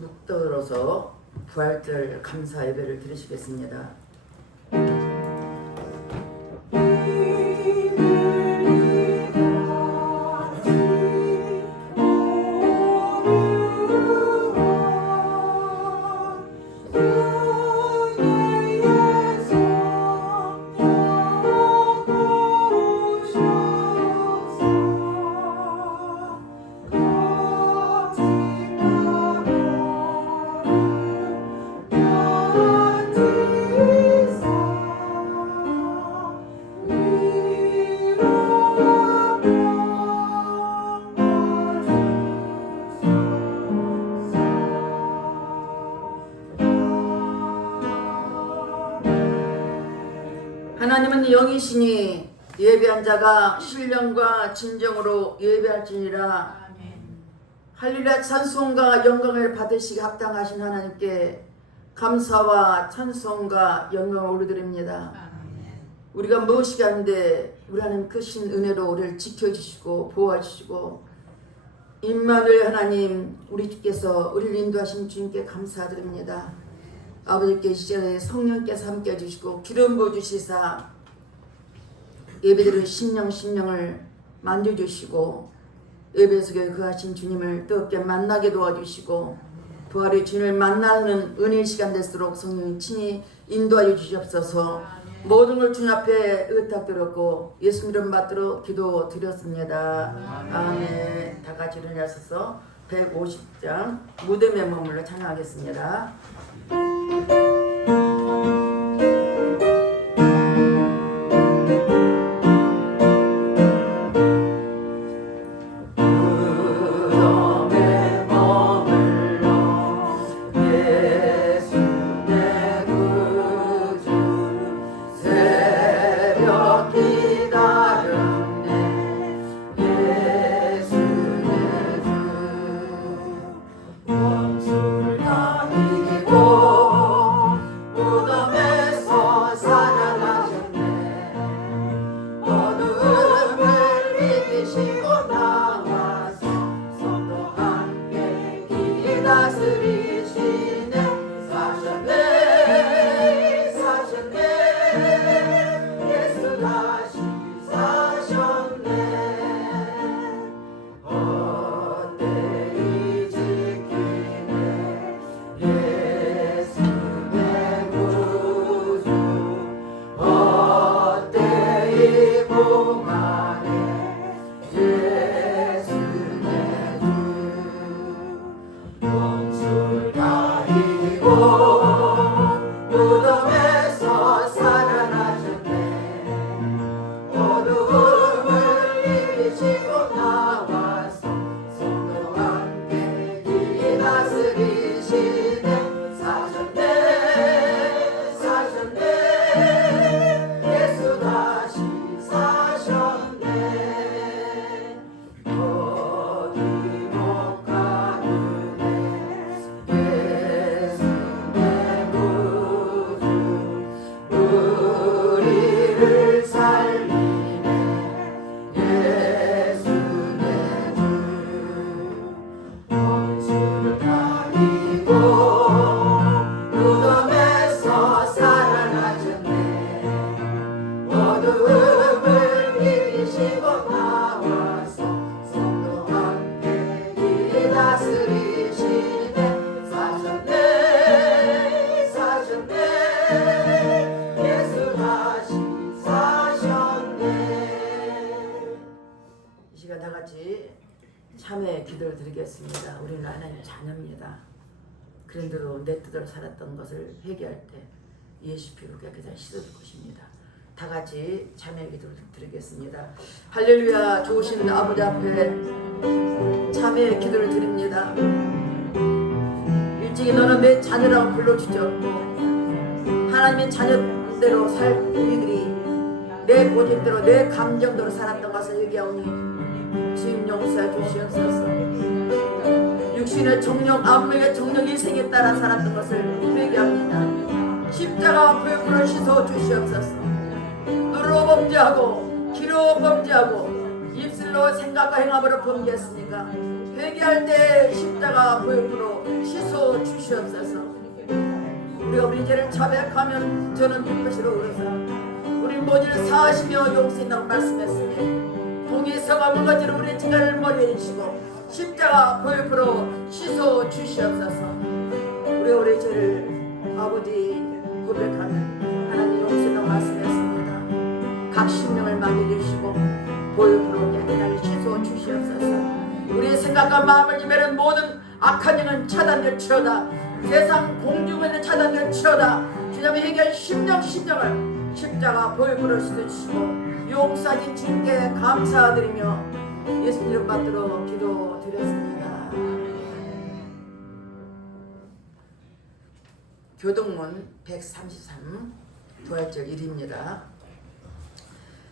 묵도로서 부활절 감사 예배를 드리시겠습니다. 하나님은 영이시니 예배한 자가 신령과 진정으로 예배할지니라. 할렐루야. 찬송과 영광을 받으시기 합당하신 하나님께 감사와 찬송과 영광을 올려드립니다. 우리가 무엇이 한데 우리 하나님 크신 은혜로 우리를 지켜주시고 보호하시고 임마누엘 하나님 우리께서 우리를 인도하신 주님께 감사드립니다. 아버지께 시절에 성령께서 함께 해주시고 기름 부어주시사 예배드리는 심령을 만져주시고 예배 속에 거하신 주님을 뜨겁게 만나게 도와주시고 부활의 주님을 만나는 은혜의 시간 될수록 성령이 친히 인도하여 주시옵소서. 모든 걸 주님 앞에 의탁드렸고 예수님 이름 받들어 기도 드렸습니다. 아멘. 다 같이 일어나셔서 150장 무덤에 머물러 찬양하겠습니다. 참회 기도를 드리겠습니다. 우리는 하나님 자녀입니다. 그런 대로 내 뜻대로 살았던 것을 회개할 때 예수 피로 깨끗이 씻어줄 것입니다. 다 같이 참회 기도를 드리겠습니다. 할렐루야. 좋으신 아버지 앞에 참회 기도를 드립니다. 일찍이 너는 내 자녀라고 불러주셨고 하나님의 자녀대로 살 우리들이 내 고집대로 내 감정대로 살았던 것을 얘기하오니 주님 용서해 주시옵소서. 육신의 정령, 안목의 정령, 인생에 따라 살았던 것을 회개합니다. 십자가 불을 씻어 주시옵소서. 눈으로 범죄하고 귀로 범죄하고 입술로 생각과 행함으로 범죄했으니까 회개할 때 십자가 불로 씻어 주시옵소서. 우리가 우리 죄를 자백하면 저는 빛으로 오르사 우리 모든 사하시며 용서한다고 말씀했으니 동의서가 무거지로 우리 죄를 머리에 지시고 십자가 보혈로 씻어 주시옵소서. 우리 죄를 아버지 고백하면 하나님 용서한다고 말씀했습니다. 각 심령을 만져주시고 보혈로 깨끗하게 씻어 주시옵소서. 우리의 생각과 마음을 지배하는 모든 악한 영은 차단될지어다. 세상 공중에는 차단될지어다. 주님의 회개한 심령을 십자가 보혈로 씻어주시고 용서하신 주님께 감사드리며 예수님 이름 받들어 기도드렸습니다. 교동문 133 부활절 1입니다.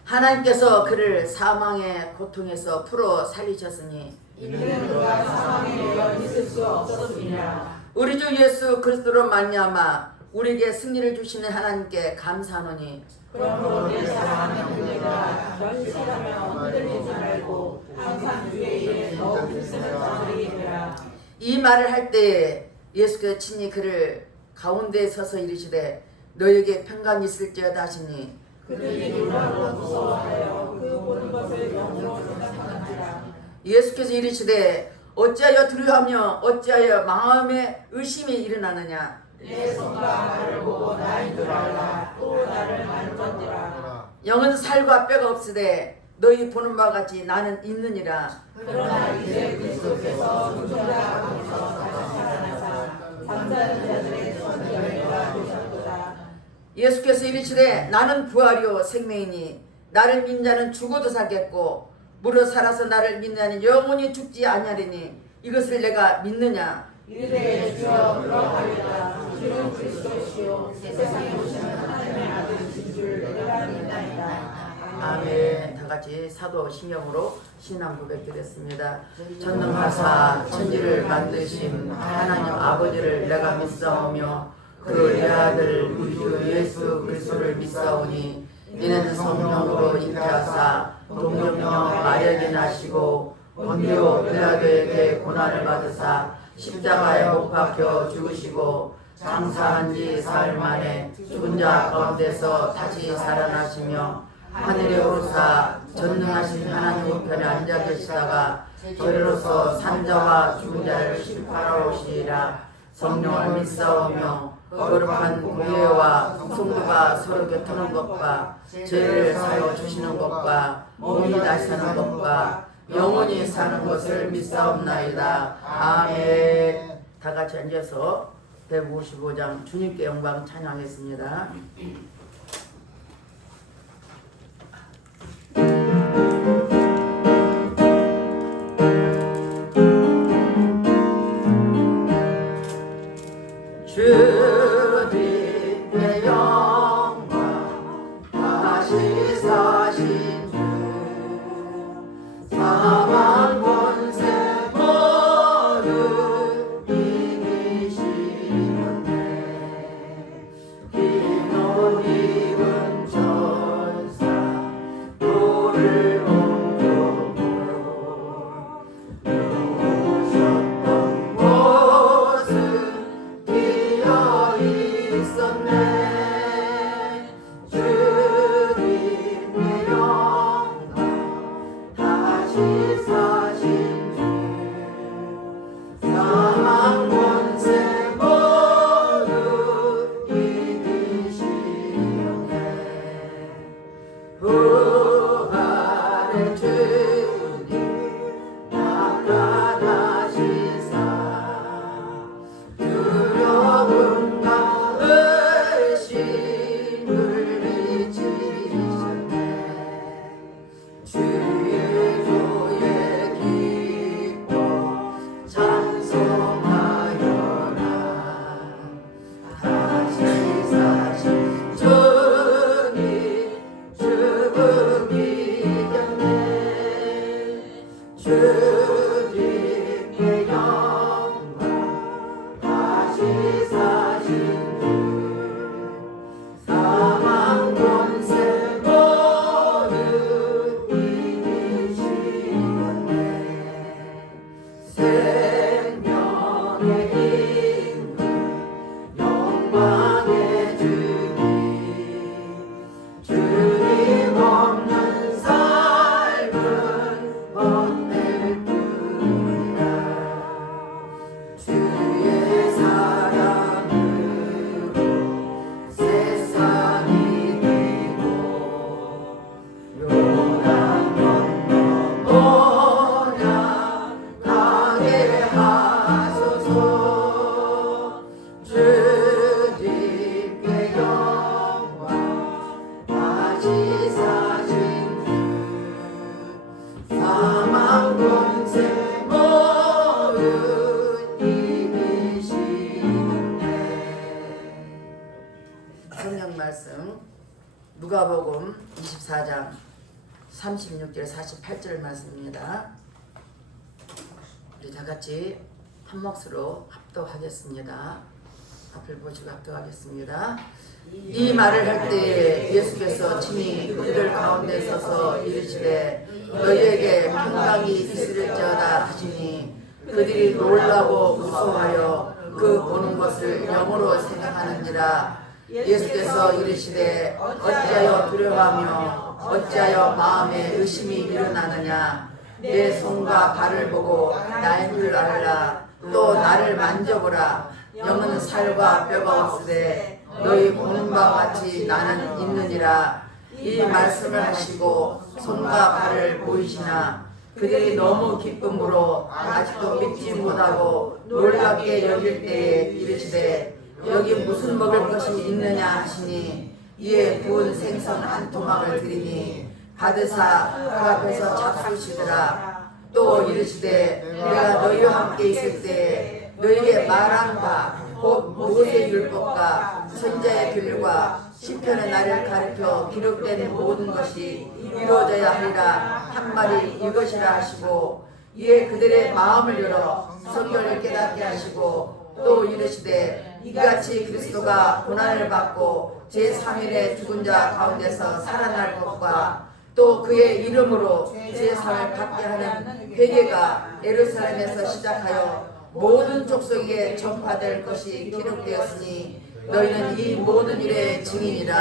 하나님께서 그를 사망의 고통에서 풀어 살리셨으니 이는 그가 사망에 내어 있을 수 없었으니라. 우리 주 예수 그리스도로 말미암아 우리에게 승리를 주시는 하나님께 감사하노니 그러므로 내 사랑하는 그대가 변실하며 흔들리지 말고 항상 주의 일에 더욱 힘쓰는 자들이 되라. 이 말을 할 때에 예수께서 친히 그를 가운데에 서서 이르시되 너에게 평강이 있을지어다 하시니 그들이 놀라고 무서워하여 그 모든 것을 영으로 생각하는지라. 예수께서 이르시되 어찌하여 두려워하며 어찌하여 마음에 의심이 일어나느냐. 내 손과 발을 보고 나인 줄 알라. 또 나를 만졌지라. 영은 살과 뼈가 없으되 너희 보는 바와 같이 나는 있느니라. 그러나 이제 그리스도께서 죽은 자 가운데서 다시 살아나사 잠자는 자들의 천지가 되셨도다. 예수께서 이르시되 나는 부활이요 생명이니 나를 믿는 자는 죽어도 살겠고 무릇 살아서 나를 믿는 자는 영원히 죽지 아니하리니 이것을 내가 믿느냐. 이르되 주여 그러하리이다. 주는 그리스도시요 세상에 오시는 하나님의 아들이신 줄 내가 믿나이다. 아멘. 다같이 사도 신경으로 신앙 고백드렸습니다. 전능하사 천지를 만드신 하나님 아버지를 내가 믿사오며 그 내 아들 우리 주 예수 그리스도를 믿사오니 이는 성령으로 잉태하사 동정녀 마리아에게 나시고 본디오 빌라도에게 고난을 받으사 십자가에 못 박혀 죽으시고 장사한 지 사흘 만에 죽은 자 가운데서 다시 살아나시며 하늘에 오르사 전능하신 하나님 우편에 앉아 계시다가 저리로서 산자와 죽은 자를 심판하러 오시리라. 성령을 믿사오며 거룩한 교회와 성도가 서로 교통하는 것과 죄를 사여 주시는 것과 몸이 다시 사는 것과 영원히 사는 것을 믿사옵나이다. 아멘. 다 같이 앉아서 155장 주님께 영광 찬양하겠습니다. 주님의 영광 다시 사신 주 사망 권세 모두 이기시는데 흰 옷 입은 전사 돌을 옮겨보러 누우셨던 곳은 기억 말씀 누가복음 24장 36절 48절 말씀입니다. 우리 다 같이 한 몫으로 합독하겠습니다. 앞을 보시고 합독하겠습니다. 이 말을 할 때 예수께서 친히 그들 가운데 서서 이르시되 너희에게 평강이 있을지어다 하시니 그들이 놀라고 무서워하여 그 보는 것을 영으로 생각하느니라. 예수께서 이르시되 어찌하여 두려워하며 어찌하여 마음에 의심이 일어나느냐. 내 손과 발을 보고 나인 줄 알라. 또 나를 만져보라. 영은 살과 뼈가 없으되 너희 보는 바와 같이 나는 있느니라. 이 말씀을 하시고 손과 발을 보이시나 그들이 너무 기쁨으로 아직도 믿지 못하고 놀랍게 여길 때에 이르시되 여기 무슨 먹을 것이 있느냐 하시니 이에 구운 생선 한 토막을 드리니 받으사 그 앞에서 잡수시더라. 또 이르시되 내가 너희와 함께 있을 때 너희에게 말한 바 곧 모세의 율법과 선지자의 글과 시편의 날을 가르쳐 기록된 모든 것이 이루어져야 하리라 한 말이 이것이라 하시고 이에 그들의 마음을 열어 성경을 깨닫게 하시고 또 이르시되 이같이 그리스도가 고난을 받고 제3일에 죽은 자 가운데서 살아날 것과 또 그의 이름으로 제3을 받게 하는 회개가 예루살렘에서 시작하여 모든 족속에게 전파될 것이 기록되었으니 너희는 이 모든 일의 증인이라.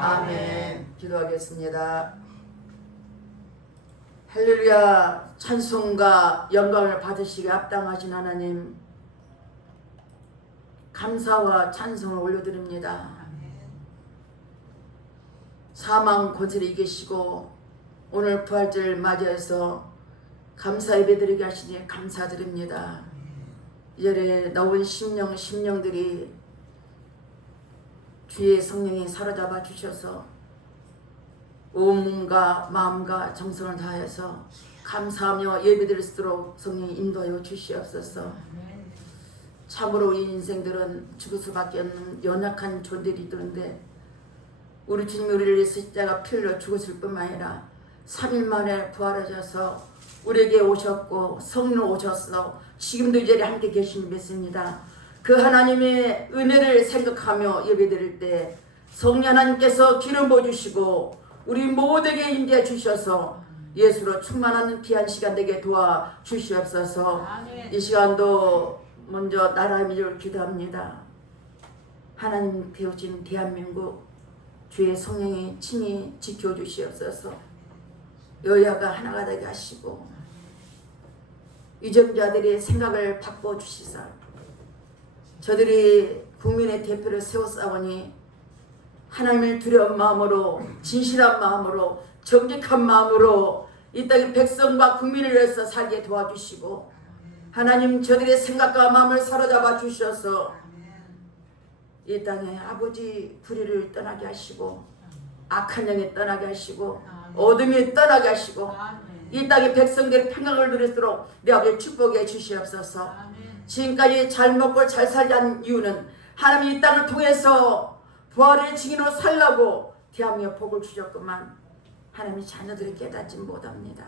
아멘. 기도하겠습니다. 할렐루야. 찬송과 영광을 받으시기에 합당하신 하나님, 감사와 찬송을 올려드립니다. 사망 권세를 이기시고 오늘 부활절을 맞이해서 감사 예배드리게 하시니 감사드립니다. 이 자리에 나온 심령들이 주의 성령이 사로잡아 주셔서 온 몸과 마음과 정성을 다해서 감사하며 예배드릴 수 있도록 성령이 인도하여 주시옵소서. 참으로 이 인생들은 죽을 수밖에 없는 연약한 존재들이 있는데 우리 주님이 우리를 위해서 십자가 피 흘려 죽었을 뿐만 아니라 3일 만에 부활하셔서 우리에게 오셨고 성령 오셨어 지금도 이 자리에 함께 계신 믿습니다. 그 하나님의 은혜를 생각하며 예배드릴 때 성령 하나님께서 기름 부어주시고 우리 모두에게 임재 주셔서 예수로 충만하는 귀한 시간 되게 도와주시옵소서. 이 시간도 먼저 나라의 민족을 기도합니다. 하나님 배우신 대한민국 주의 성령이 친히 지켜주시옵소서. 여야가 하나가 되게 하시고 유정자들의 생각을 바꿔주시사 저들이 국민의 대표를 세웠사오니 하나님을 두려운 마음으로 진실한 마음으로 정직한 마음으로 이 땅의 백성과 국민을 위해서 살게 도와주시고 하나님 저들의 생각과 마음을 사로잡아 주셔서 이 땅에 아버지 불의를 떠나게 하시고 악한 영이 떠나게 하시고 어둠이 떠나게 하시고 이 땅의 백성들의 평강을 누리도록 내 아버지 축복해 주시옵소서. 지금까지 잘 먹고 잘 살자는 이유는 하나님이 이 땅을 통해서 부활의 증인으로 살라고 대한민국에 복을 주셨구만. 하나님이 자녀들이 깨닫지 못합니다.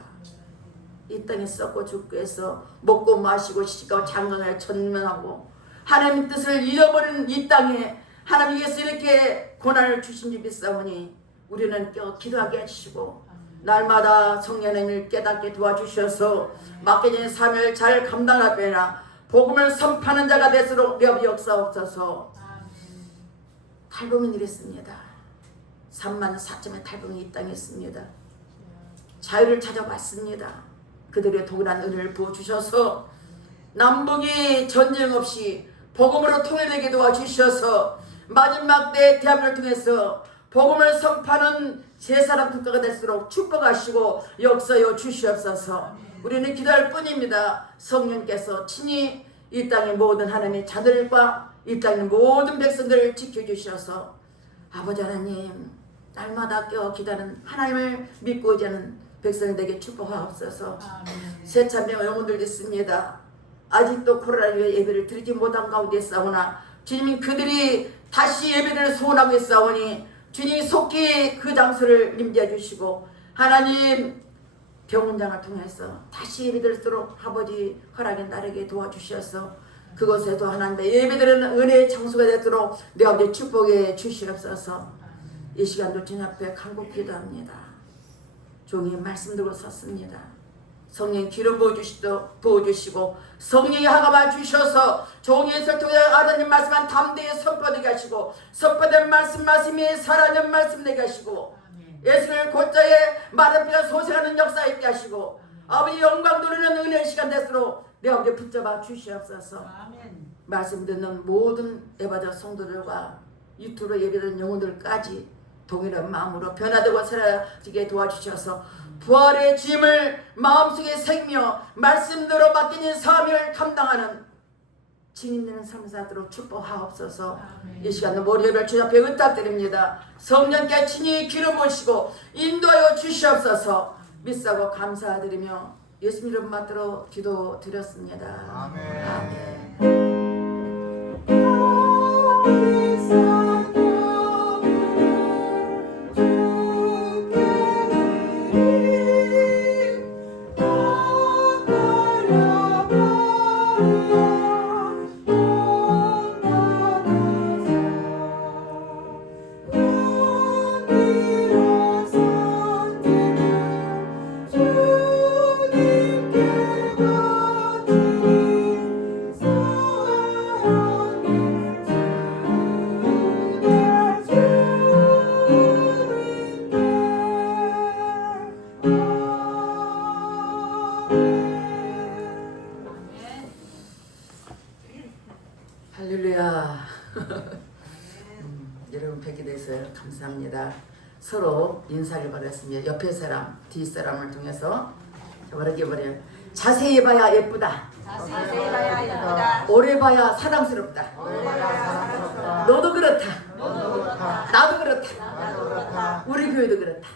이 땅에 썩고 죽고 해서 먹고 마시고 시집가고 장가를 전면하고 하나님의 뜻을 잃어버리는 이 땅에 하나님께서 이렇게 고난을 주신 줄 믿사오니 우리는 기도하게 해주시고 날마다 성령님을 깨닫게 도와주셔서 맡겨진 삶을 잘 감당하거나 복음을 선포하는 자가 되도록 내 역사옵소서. 탈북민 이랬습니다. 3만 4천의 탈북민이 이 땅에 있습니다. 자유를 찾아봤습니다. 그들의 동일한 은혜를 부어주셔서 남북이 전쟁 없이 복음으로 통일되게 도와주셔서 마지막 때 대한민국을 통해서 복음을 선포하는 제사람 국가가 될수록 축복하시고 역사여 주시옵소서. 우리는 기도할 뿐입니다. 성령께서 친히 이 땅의 모든 하나님의 자들과 이 땅의 모든 백성들을 지켜주셔서 아버지 하나님 날마다 깨어 기다리는 하나님을 믿고 의지하는 백성들에게 축복하옵소서. 새참명 영혼들 있습니다. 아직도 코로나19의 예배를 드리지 못한 가운데 있사오나 주님 그들이 다시 예배를 소원하고 있사오니 주님이 속히 그 장소를 임재해 주시고 하나님 병원장을 통해서 다시 예배드리도록 아버지 허락인 나에게 도와주셔서 그곳에도 하나님 예배드리는 은혜의 장소가 되도록 내 아버지 축복해 주시옵소서. 이 시간도 주님 앞에 간곡히 기도합니다. 종이 말씀 들고 섰습니다. 성령 기름 부어주시고 성령이 하감을 주셔서 종이에서 통해 하나님 말씀한 담대히 선포되게 하시고 선포된 말씀이 살아있는 말씀 되게 하시고 예수를 곧자에 마른 피가 소생하는 역사 있게 하시고 아버지 영광 누리는 은혜의 시간 되도록 내 아버지 붙잡아 주시옵소서. 말씀 듣는 모든 에바다 성도들과 유튜브로 예배드리는 영혼들까지 동일한 마음으로 변화되고 살아지게 도와주셔서 부활의 짐을 마음속에 새기며 말씀대로 맡기는 사명을 감당하는 증인되는 삶을 살도록 축복하옵소서. 이 시간에 모든 예배를 주님 앞에 의탁드립니다. 성령께 친히 기름 부으시고 인도하여 주시옵소서. 믿사고 감사드리며 예수님 이름 받들어 기도드렸습니다. 아멘. 할렐루야. 여러분 뵙게 돼서 감사합니다. 서로 인사를 받았습니다. 옆에 사람, 뒷 사람을 통해서 이렇게 버려요. 자세히 봐야 예쁘다. 오래 봐야 사랑스럽다. 너도 그렇다. 나도 그렇다. 우리 교회도 그렇다.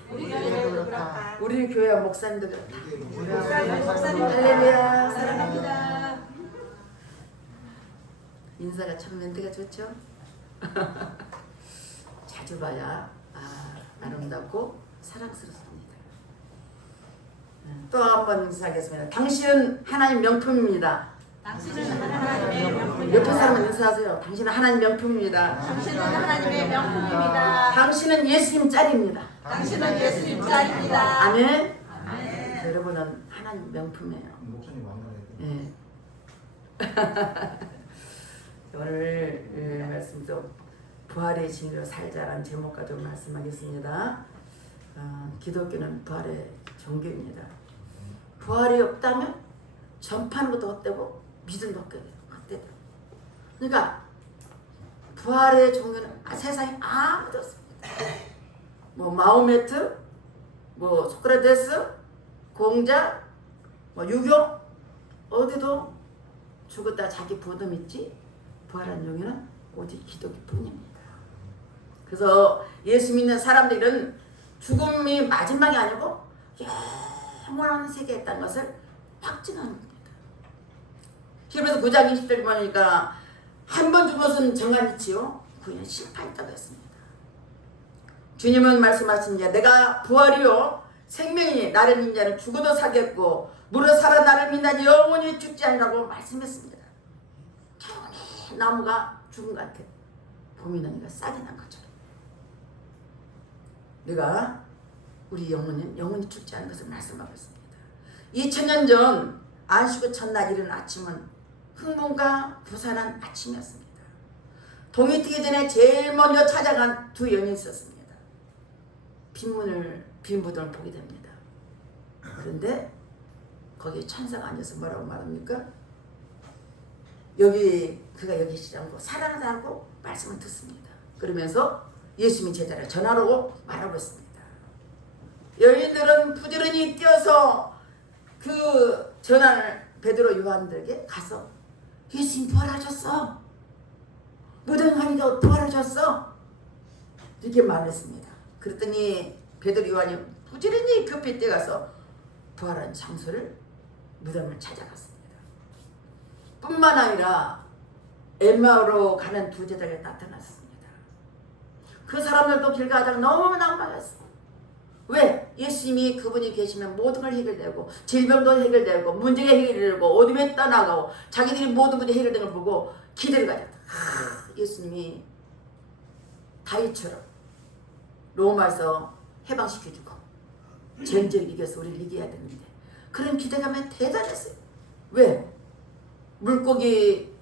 우리 교회 목사님도 그렇다. 할렐루야. 사랑합니다. 인사가 참 멘트가 좋죠? 자주 봐야 아름답고 사랑스럽습니다. 또 한 번 인사하겠습니다. 당신은 하나님 명품입니다. 당신은 하나님의 명품입니다. 옆에 사람은 인사하세요. 당신은 하나님 명품입니다. 당신은 하나님의 명품입니다. 당신은 예수님 짤입니다. 당신은 예수님 짤입니다. 아멘. 여러분은 하나님 명품이에요. 목사님 예. 오늘 말씀도 부활의 진리로 살자라는 제목 가지고 말씀하겠습니다. 기독교는 부활의 종교입니다. 부활이 없다면 전파하는 것도 헛되고 믿음도 헛되다. 그러니까 부활의 종교는 세상에 아무도 없습니다. 뭐 마호메트, 뭐 소크라테스, 공자, 뭐 유교 어디도 죽었다 자기 부도 믿지 부활한 종교는 오직 기독교뿐입니다. 그래서 예수 믿는 사람들은 죽음이 마지막이 아니고 영원한 세계에 있다는 것을 확증하는 겁니다. 히브리서 9장 20절 보니까 한 번 죽었은 정한이치요 그는 심판있다고 했습니다. 주님은 말씀하십니다. 내가 부활이요 생명이 나를 믿는 자는 죽어도 살겠고 무릇 살아 나를 믿는 자는 영원히 죽지 아니라고 말씀했습니다. 나무가 죽은 것 같아. 봄이 나니까 싹이 난 것처럼. 내가 우리 영혼이 죽지 않은 것을 말씀하고 있습니다. 2000년 전 안식구 첫날 이른 아침은 흥분과 부산한 아침이었습니다. 동이 트기 전에 제일 먼저 찾아간 두 여인이 있었습니다. 빈 무덤을 보게 됩니다. 그런데 거기에 천사가 앉아서 뭐라고 말합니까? 그가 여기 있지 않고 살아나라고 말씀을 듣습니다. 그러면서 예수님의 제자를 전하라고 말하고 있습니다. 여인들은 부지런히 뛰어서 그 전할 베드로 요한들에게 가서 예수님 부활하셨어. 무덤하니까 부활하셨어. 이렇게 말했습니다. 그랬더니 베드로 요한이 부지런히 급히 뛰어가서 부활한 장소를 무덤을 찾아갔습니다. 뿐만 아니라 엠마오로 가는 두 제자가 나타났습니다. 그 사람들도 길 가다가 너무 낭만했어. 왜? 예수님이 그분이 계시면 모든 걸 해결되고 질병도 해결되고 문제가 해결되고 어둠에 떠나가고 자기들이 모든 문제 해결된 걸 보고 기대를 가졌다. 예수님이 다윗처럼 로마에서 해방시켜주고 전쟁을 이겨서 우리를 이겨야 되는데 그런 기대감에 대단했어요. 왜? 물고기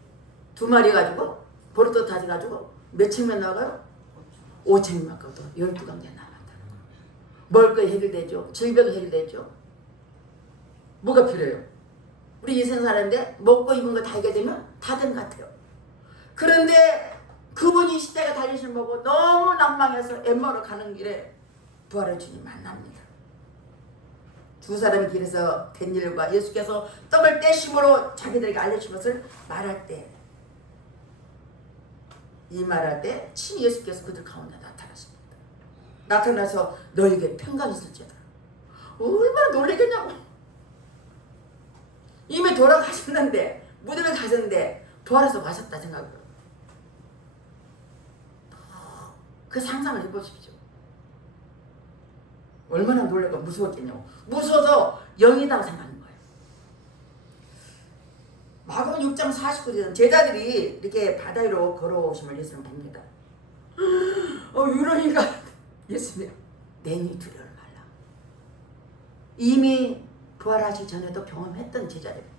2마리 가지고 버릇도 다져가지고 몇 층면 나가요? 5층만 가도 12강대 남았다. 먹을 거 해결되죠. 질병이 해결되죠. 뭐가 필요해요? 우리 인생 사는데 먹고 입은 거 다 해결되면 다 된 것 같아요. 그런데 그분이 시대가 달리시는 보고 너무 난망해서 엠마오로 가는 길에 부활의 주님 만납니다. 두 사람이 길에서 된 일과 예수께서 떡을 떼심으로 자기들에게 알려준 것을 말할 때, 이 말할 때 친 예수께서 그들 가운데 나타나십니다. 나타나서 너에게 평강이 있을지어다. 얼마나 놀라겠냐고. 이미 돌아가셨는데 무덤에 가셨는데 부활해서 가셨다 생각해요. 그 상상을 해보십시오. 얼마나 놀랄까. 무서웠겠냐고. 무서워서 영이라고 생각하는 거예요. 마가복음 6장 49절은 제자들이 이렇게 바다 위로 걸어오심을 예수는 봅니다. 이러니까 예수님 내니 두려워 말라. 이미 부활하시기 전에도 경험했던 제자들입니다.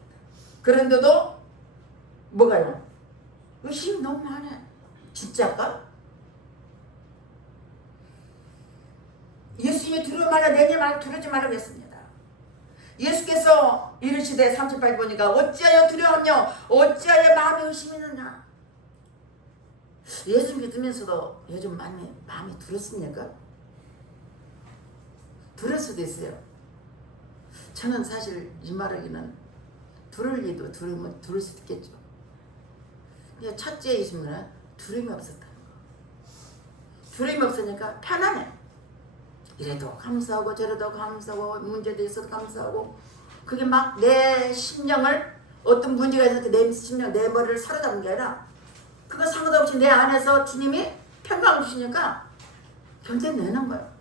그런데도 뭐가요? 의심이 너무 많아. 진짜일까? 예수님이 두려워 말라 내니 말 두려지 말라고 했습니다. 예수께서 이르시되 38절 보니까 어찌하여 두려워하며 어찌하여 마음에 의심이 있느냐. 예수 믿으면서도 요즘 마음이 두렵습니까? 두려울 수도 있어요. 저는 사실 이 말하기는 두려울 일도 두려우면 두려울 수도 있겠죠. 첫째이시면 두려움이 없었다. 두려움이 없으니까 편안해. 이래도 감사하고 저래도 감사하고 문제도 있어도 감사하고 그게 막 내 심령을 어떤 문제가 있어서 내 심령 내 머리를 사로잡는 게 아니라 그거 상관없이 내 안에서 주님이 평강을 주시니까 견뎌내는 거예요.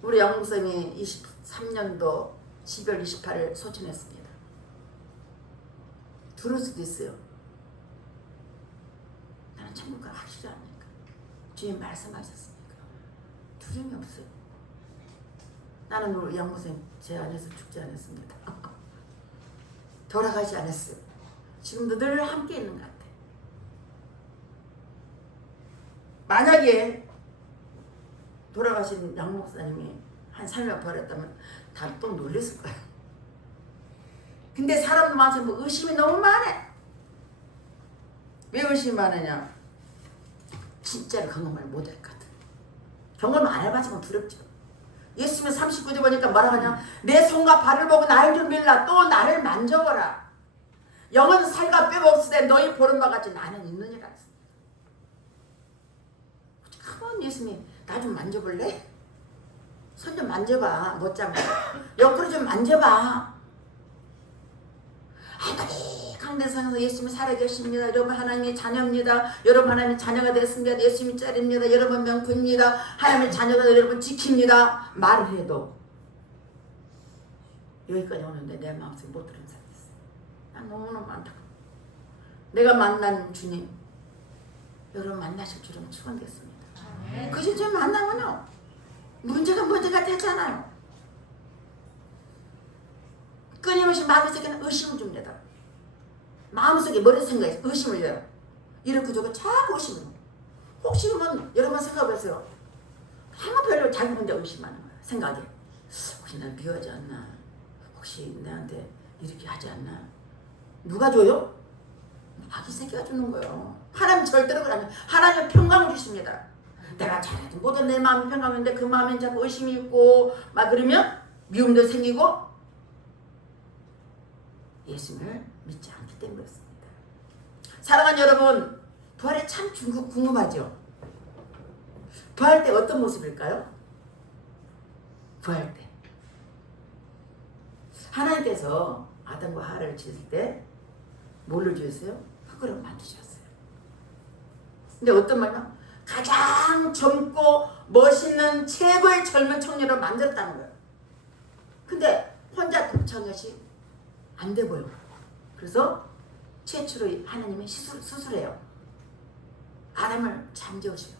우리 양목사님이 23년도 12월 28일 소천했습니다. 두려울 수도 있어요. 나는 천국가 확실히 아니까 주님 말씀하셨습니다. 두려움이 없어요. 나는 우리 양목사님 제 안에서 죽지 않았습니다. 돌아가지 않았어요. 지금도 늘 함께 있는 것 같아요. 만약에 돌아가신 양목사님이 한 3년 부활했다면 다 또 놀랬을 거예요. 근데 사람들 많아서 뭐 의심이 너무 많아. 왜 의심이 많으냐? 진짜로 경험을 못할 것 같아. 경험 안 해봤지만 두렵죠. 예수님은 39절 보니까 뭐라 하냐? 내 손과 발을 보고 나를 좀 밀라. 또 나를 만져보라. 영은 살과 뼈가 없으되 너희 보는 바와 같이 나는 있느니라. 한번 예수님 나 좀 만져볼래? 손 좀 만져봐. 못 잡아. 옆으로 좀 만져봐. 아무리 강대상에서 예수님이 살아계십니다. 여러분 하나님의 자녀입니다. 여러분 하나님의 자녀가 됐습니다. 예수님이 짤입니다. 여러분 명품입니다. 하나님의 자녀가 여러분 지킵니다. 말을 해도 여기까지 오는데 내 마음속에 못 들은 사람이 있어요. 난 너무너무 많다. 내가 만난 주님 여러분 만나실 줄은 축원됐습니다. 그 주님 만나면요 문제가 되잖아요. 끊임없이 마음속에는 의심을 줍니다. 마음속에 머리 생각에 의심을 해요. 이런 구조가 자꾸 의심을 해요. 혹시 그러면 여러분 생각해보세요. 아무 별로 자기 혼자 의심하는 거야. 생각에 혹시 날 미워하지 않나, 혹시 나한테 이렇게 하지 않나. 누가 줘요? 아기 새끼가 주는 거예요. 하나님 절대로 그러면 하나님 평강을 주십니다. 내가 잘해도 모든 내 마음이 평강인데 그 마음엔 자꾸 의심이 있고 막 그러면 미움도 생기고 예수님을 믿지 않기 때문에 그렇습니다. 사랑하는 여러분, 부활이 참 궁금하죠? 부활 때 어떤 모습일까요? 부활 때 하나님께서 아담과 하와를 지을 때 뭘로 지으세요? 흙으로 만드셨어요. 근데 어떤 말이냐? 가장 젊고 멋있는 최고의 젊은 청년을 만들었다는 거예요. 근데 혼자 독차한 것이 안 돼 보여. 그래서 최초로 하나님이 수술해요. 아담을 잠재우셔요.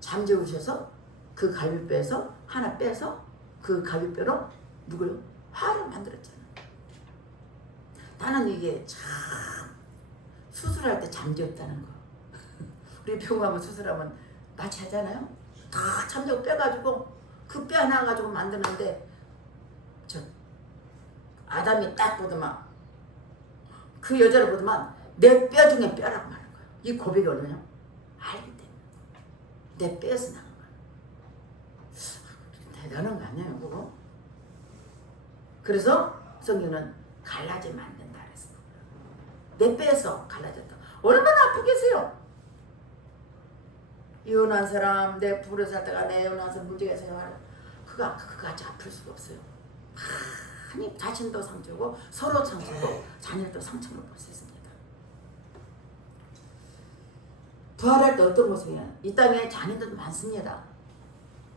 잠재우셔서 그 갈비뼈에서 하나 빼서 그 갈비뼈로 누구요? 화를 만들었잖아. 나는 이게 참 수술할 때 잠재웠다는 거. 우리 병원 가면 수술하면 마취 하잖아요. 다 잠재고 빼가지고 그 뼈 하나 가지고 만드는데 저 아담이 딱 보더만 그 여자를 보더만 내 뼈 중에 뼈라고 하는 거야. 이 고백이 얼마냐? 알기 때문에 내 뼈에서 나는 거야. 대단한 거 아니에요 그거? 그래서 성경은 갈라져 만든다 그랬어. 내 뼈에서 갈라졌다. 얼마나 아프겠어요? 이혼한 사람, 내 불에 살다가 내 이혼한 사람 문제가 생겨요. 그거같이 아플 수가 없어요. 많이 자신도 상처고 서로 상처고 자녀도 상처를 볼 수 있습니다. 부활할 때 어떤 모습이냐? 이 땅에 장인들도 많습니다.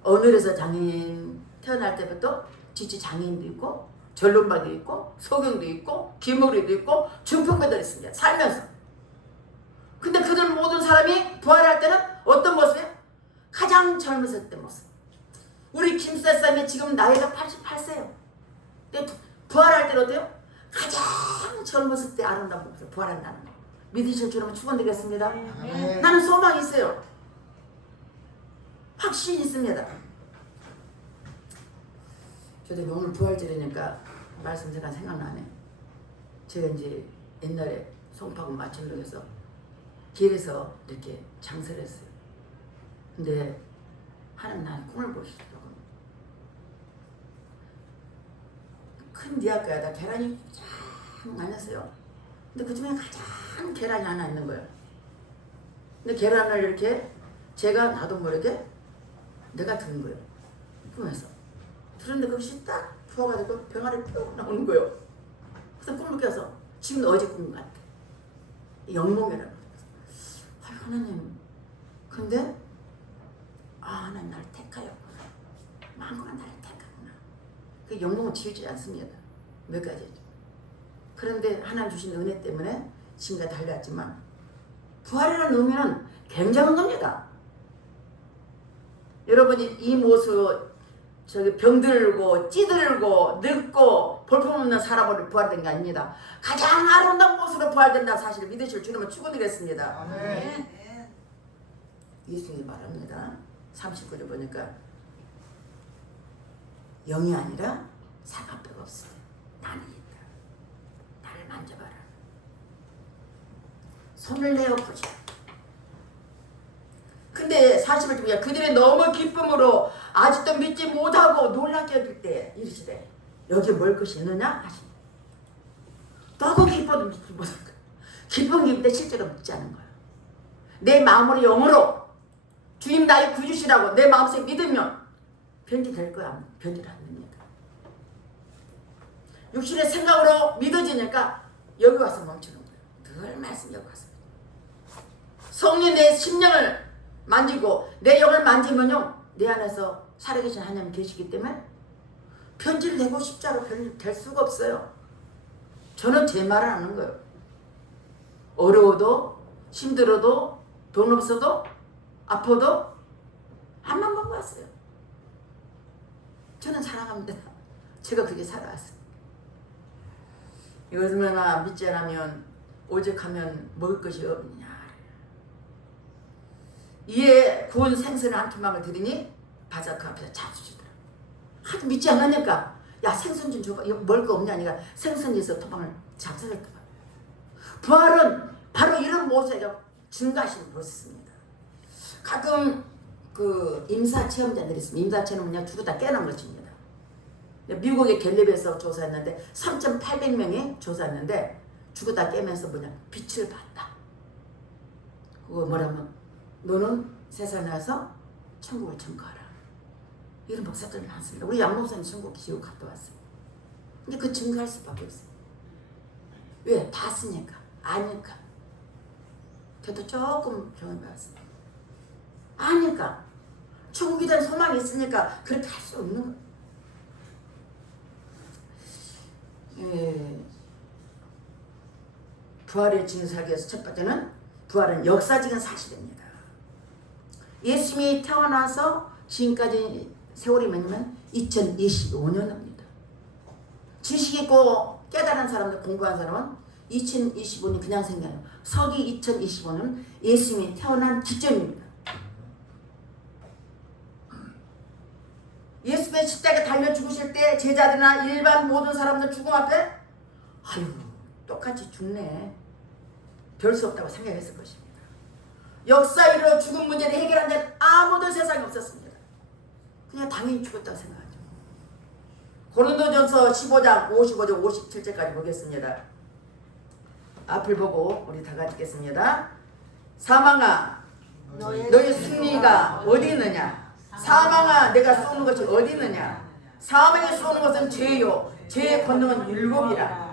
어느에서 장인 태어날 때부터 지치 장인도 있고 전론바도 있고 소경도 있고 기물이도 있고 중풍배도 있습니다. 살면서. 근데 그들 모든 사람이 부활할 때는 어떤 모습이에요? 가장 젊었을 때 모습. 우리 김세쌈이 지금 나이가 88세예요. 근데 부활할 때는 어때요? 가장 젊었을 때 아름다운 모습 부활한다는 거. 믿으실 줄은 축원드리겠습니다. 나는 소망이 있어요. 확신이 있습니다. 저도 오늘 부활절이니까 말씀 제가 생각나네. 제가 이제 옛날에 송파구 마천동에서 길에서 이렇게 장사를 했어요. 근데 하나님 날 꿈을 보시더라고요. 큰 대학가에다 계란이 쫙 많았어요. 근데 그 중에 가장 계란이 하나 있는 거예요. 근데 계란을 이렇게 제가 나도 모르게 내가 든 거예요. 꿈에서. 그런데 그것이 딱 부어가지고 병아리 뿅 나오는 거예요. 그래서 꿈을 꿔서 지금 어제 꿈 같아. 영몽이라고. 하나님, 근데 하나님 나를 택하였구나. 마음과 나를 택하구나. 그 영몽은 지우지 않습니다. 몇 가지죠. 그런데 하나님 주신 은혜 때문에 지금과 달랐지만 부활이라는 의미는 굉장한 겁니다. 여러분이 이 모습 저기 병들고 찌들고 늙고 볼품없는 사람으로 부활된 게 아닙니다. 가장 아름다운 모습으로 부활된다 사실을 믿으실 주님은 축원드리겠습니다. 아멘. 예수님이 말합니다. 39절 보니까 영이 아니라 사과뼈가 없으니 나는 있다. 나를 만져봐라. 손을 내어 보자. 근데 40을 통해 그들의 너무 기쁨으로 아직도 믿지 못하고 놀랍게 여길 때 이르시되 여기에 뭘 것이 있느냐 하시니 너무 기뻐도 믿지 못할 거야. 기쁜 기쁠 때 실제로 믿지 않은 거야. 내 마음으로 영으로 주님 나의 구주시라고 내 마음속에 믿으면 변질될 거야. 변질 안 됩니다. 육신의 생각으로 믿어지니까 여기 와서 멈추는 거예요. 늘 말씀 여기 와서. 성령 내 심령을 만지고 내 영을 만지면요 내 안에서 살아계신 하나님 계시기 때문에 변질되고 십자로 변질될 수가 없어요. 저는 제 말을 하는 거예요. 어려워도 힘들어도 돈 없어도 아파도 앞만 보고 왔어요. 저는 살아갑니다. 제가 그게 살아왔어요. 이것을 믿지 않으면 오직하면 먹을 것이 없느냐. 이에 구운 생선을 한 토막을 드리니 바자 그 앞에서 잡수시더라. 하도 믿지 않으니까 야 생선 좀 줘봐. 먹을 거 없냐니까 생선이 있어 토막을 잡수셨더라. 부활은 바로 이런 모습에 증가하시는 모습입니다. 가끔 그 임사 체험자들이 있습니다. 임사 체험은 그냥 죽었다 깨어난 것입니다. 미국의 갤럽에서 조사했는데 3,800명이 조사했는데 죽었다 깨면서 빛을 봤다. 그거 뭐라면 너는 세상에 와서 천국을 증거하라. 이런 목사들 많습니다. 우리 양 목사님 천국 지옥 갔다 왔어요. 근데 그 증거할 수밖에 없어요. 왜? 봤으니까 아니까. 저도 조금 경험해봤어요. 아니까 천국에 대한 소망이 있으니까 그렇게 할 수 없는 거예요. 부활의 증상에 대해서 첫 번째는 부활은 역사적인 사실입니다. 예수님이 태어나서 지금까지 세월이 몇년? 2025년입니다. 지식 있고 깨달은 사람들, 공부한 사람은 2025년 그냥 생겨요. 서기 2025년 예수님이 태어난 기점입니다. 예수님의 십자가에 달려 죽으실 때 제자들이나 일반 모든 사람들 죽음 앞에 아유 똑같이 죽네, 별 수 없다고 생각했을 것입니다. 역사 이후로 죽음 문제를 해결한 자는 아무도 세상에 없었습니다. 그냥 당연히 죽었다고 생각하죠. 고린도전서 15장 55절 57절까지 보겠습니다. 앞을 보고 우리 다 같이 읽겠습니다. 사망아 너의 승리가 어디 있느냐? 사망아 내가 쏘는 것이 어디 있느냐? 사망에 쏘는 것은 죄요 죄의 권능은 율법이라.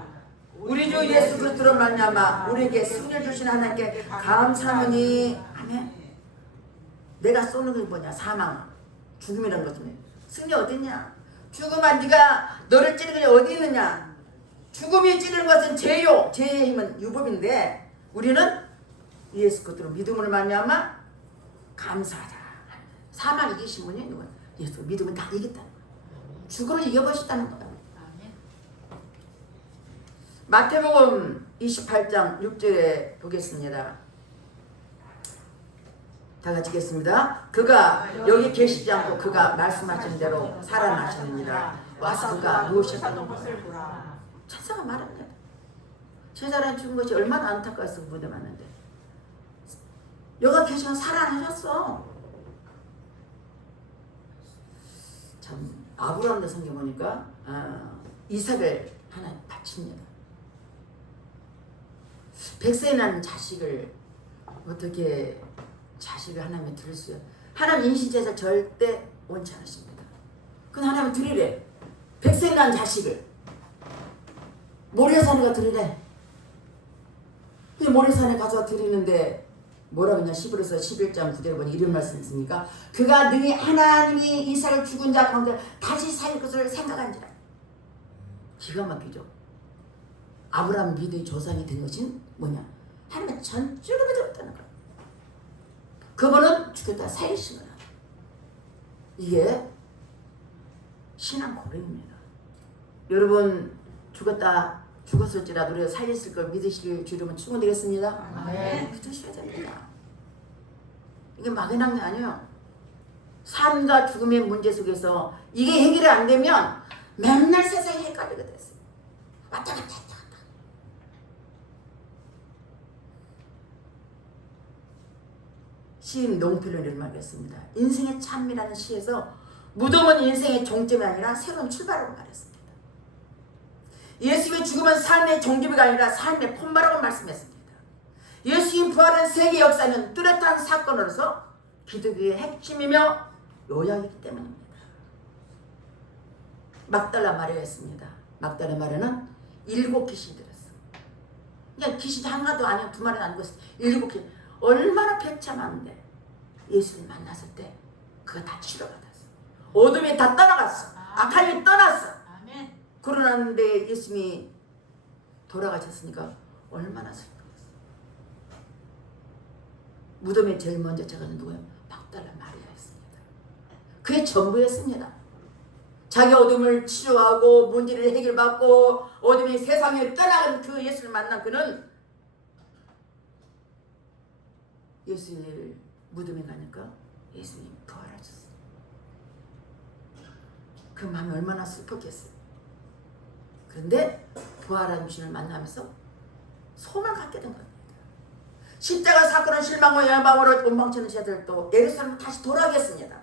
우리 주 예수 그리스도로 말미암아 우리에게 승리를 주신 하나님께 감사하노니. 아멘. 내가 쏘는 게 뭐냐? 사망, 죽음이라는 것이네. 승리 어디 있냐? 죽음아 네가 너를 찌르는 게 어디 있느냐? 죽음이 찌르는 것은 죄요 죄의 힘은 율법인데 우리는 예수 그리스도로 믿음으로 말미암아 감사하자. 사망 이기신 분이 누구야? 예수. 믿음은 다 이겼다는 거야. 죽음을 이겨버렸다는 거야. 마태복음 28장 6절에 보겠습니다. 다 같이 읽겠습니다. 그가 여기 계시지 않고 그가 말씀하신 대로 살아나셨느니라. 와서 그가 누우셨다는 것을 보라. 천사가 말합니다. 제자랑 죽은 것이 얼마나 안타까워서 무대 맞는데 여기 계시면 살아나셨어. 참 아브라함도 성경 보니까 이삭을 하나님 바칩니다. 100세 난 자식을 어떻게 자식을 하나님에 드릴 수요? 하나님 인신제사 절대 원치 않으십니다. 그건 하나님 드리래. 100세 난 자식을 모래산에 드리래. 근데 모래산에 가서 드리는데 뭐라고 했냐? 히브리서 11장 9절에 보니 이런 말씀이 있습니까? 그가 능히 하나님이 이삭을 죽은 자 가운데 다시 살릴 것을 생각한지라. 기가 막히죠. 아브라함 믿음의 조상이 된 것은 뭐냐? 하나님의 전적으로 믿었다는 거야. 그분은 죽였다 살리신 거야. 이게 신앙 고백입니다. 여러분 죽었을지라도 우리가 살렸을 걸 믿으실 줄이면 충분되겠습니다. 네. 믿으셔야 됩니다. 이게 막연한 게 아니에요. 삶과 죽음의 문제 속에서 이게 해결이 안 되면 맨날 세상이 헷갈리게 됐어요. 왔다 갔다 왔다 갔다. 시인 농필은 이런 말을 했습니다. 인생의 참미라는 시에서 무덤은 인생의 종점이 아니라 새로운 출발이라고 말했습니다. 예수의 죽음은 삶의 종교가 아니라 삶의 폰바라고 말씀했습니다. 예수의 부활은 세계 역사는 뚜렷한 사건으로서 기독교의 핵심이며 요약이기 때문입니다. 막달라 마리아였습니다. 막달라 마리아는 7 귀신이 들었어. 그냥 귀신이 하나도 아니고 2마리도 아니고 7 귀신. 얼마나 배참한데 예수를 만났을 때 그거 다 치료받았어. 어둠이 다 떠나갔어. 악한 힘이 떠났어. 아멘. 그러는데 예수님이 돌아가셨으니까 얼마나 슬펐어. 무덤에 제일 먼저 찾아간 누구예요? 막달라 마리아였습니다. 그게 전부였습니다. 자기 어둠을 치료하고 문제를 해결받고 어둠이 세상에 떠나간 그 예수를 만난 그는 예수님 무덤에 가니까 예수님 부활하셨어요. 그 마음이 얼마나 슬펐겠어요. 그런데 부활한 주님을 만나면서 소망을 갖게 된 겁니다. 십자가 사건은 실망과 열망으로 원망치는 자들도 예루살렘 다시 돌아가겠습니다.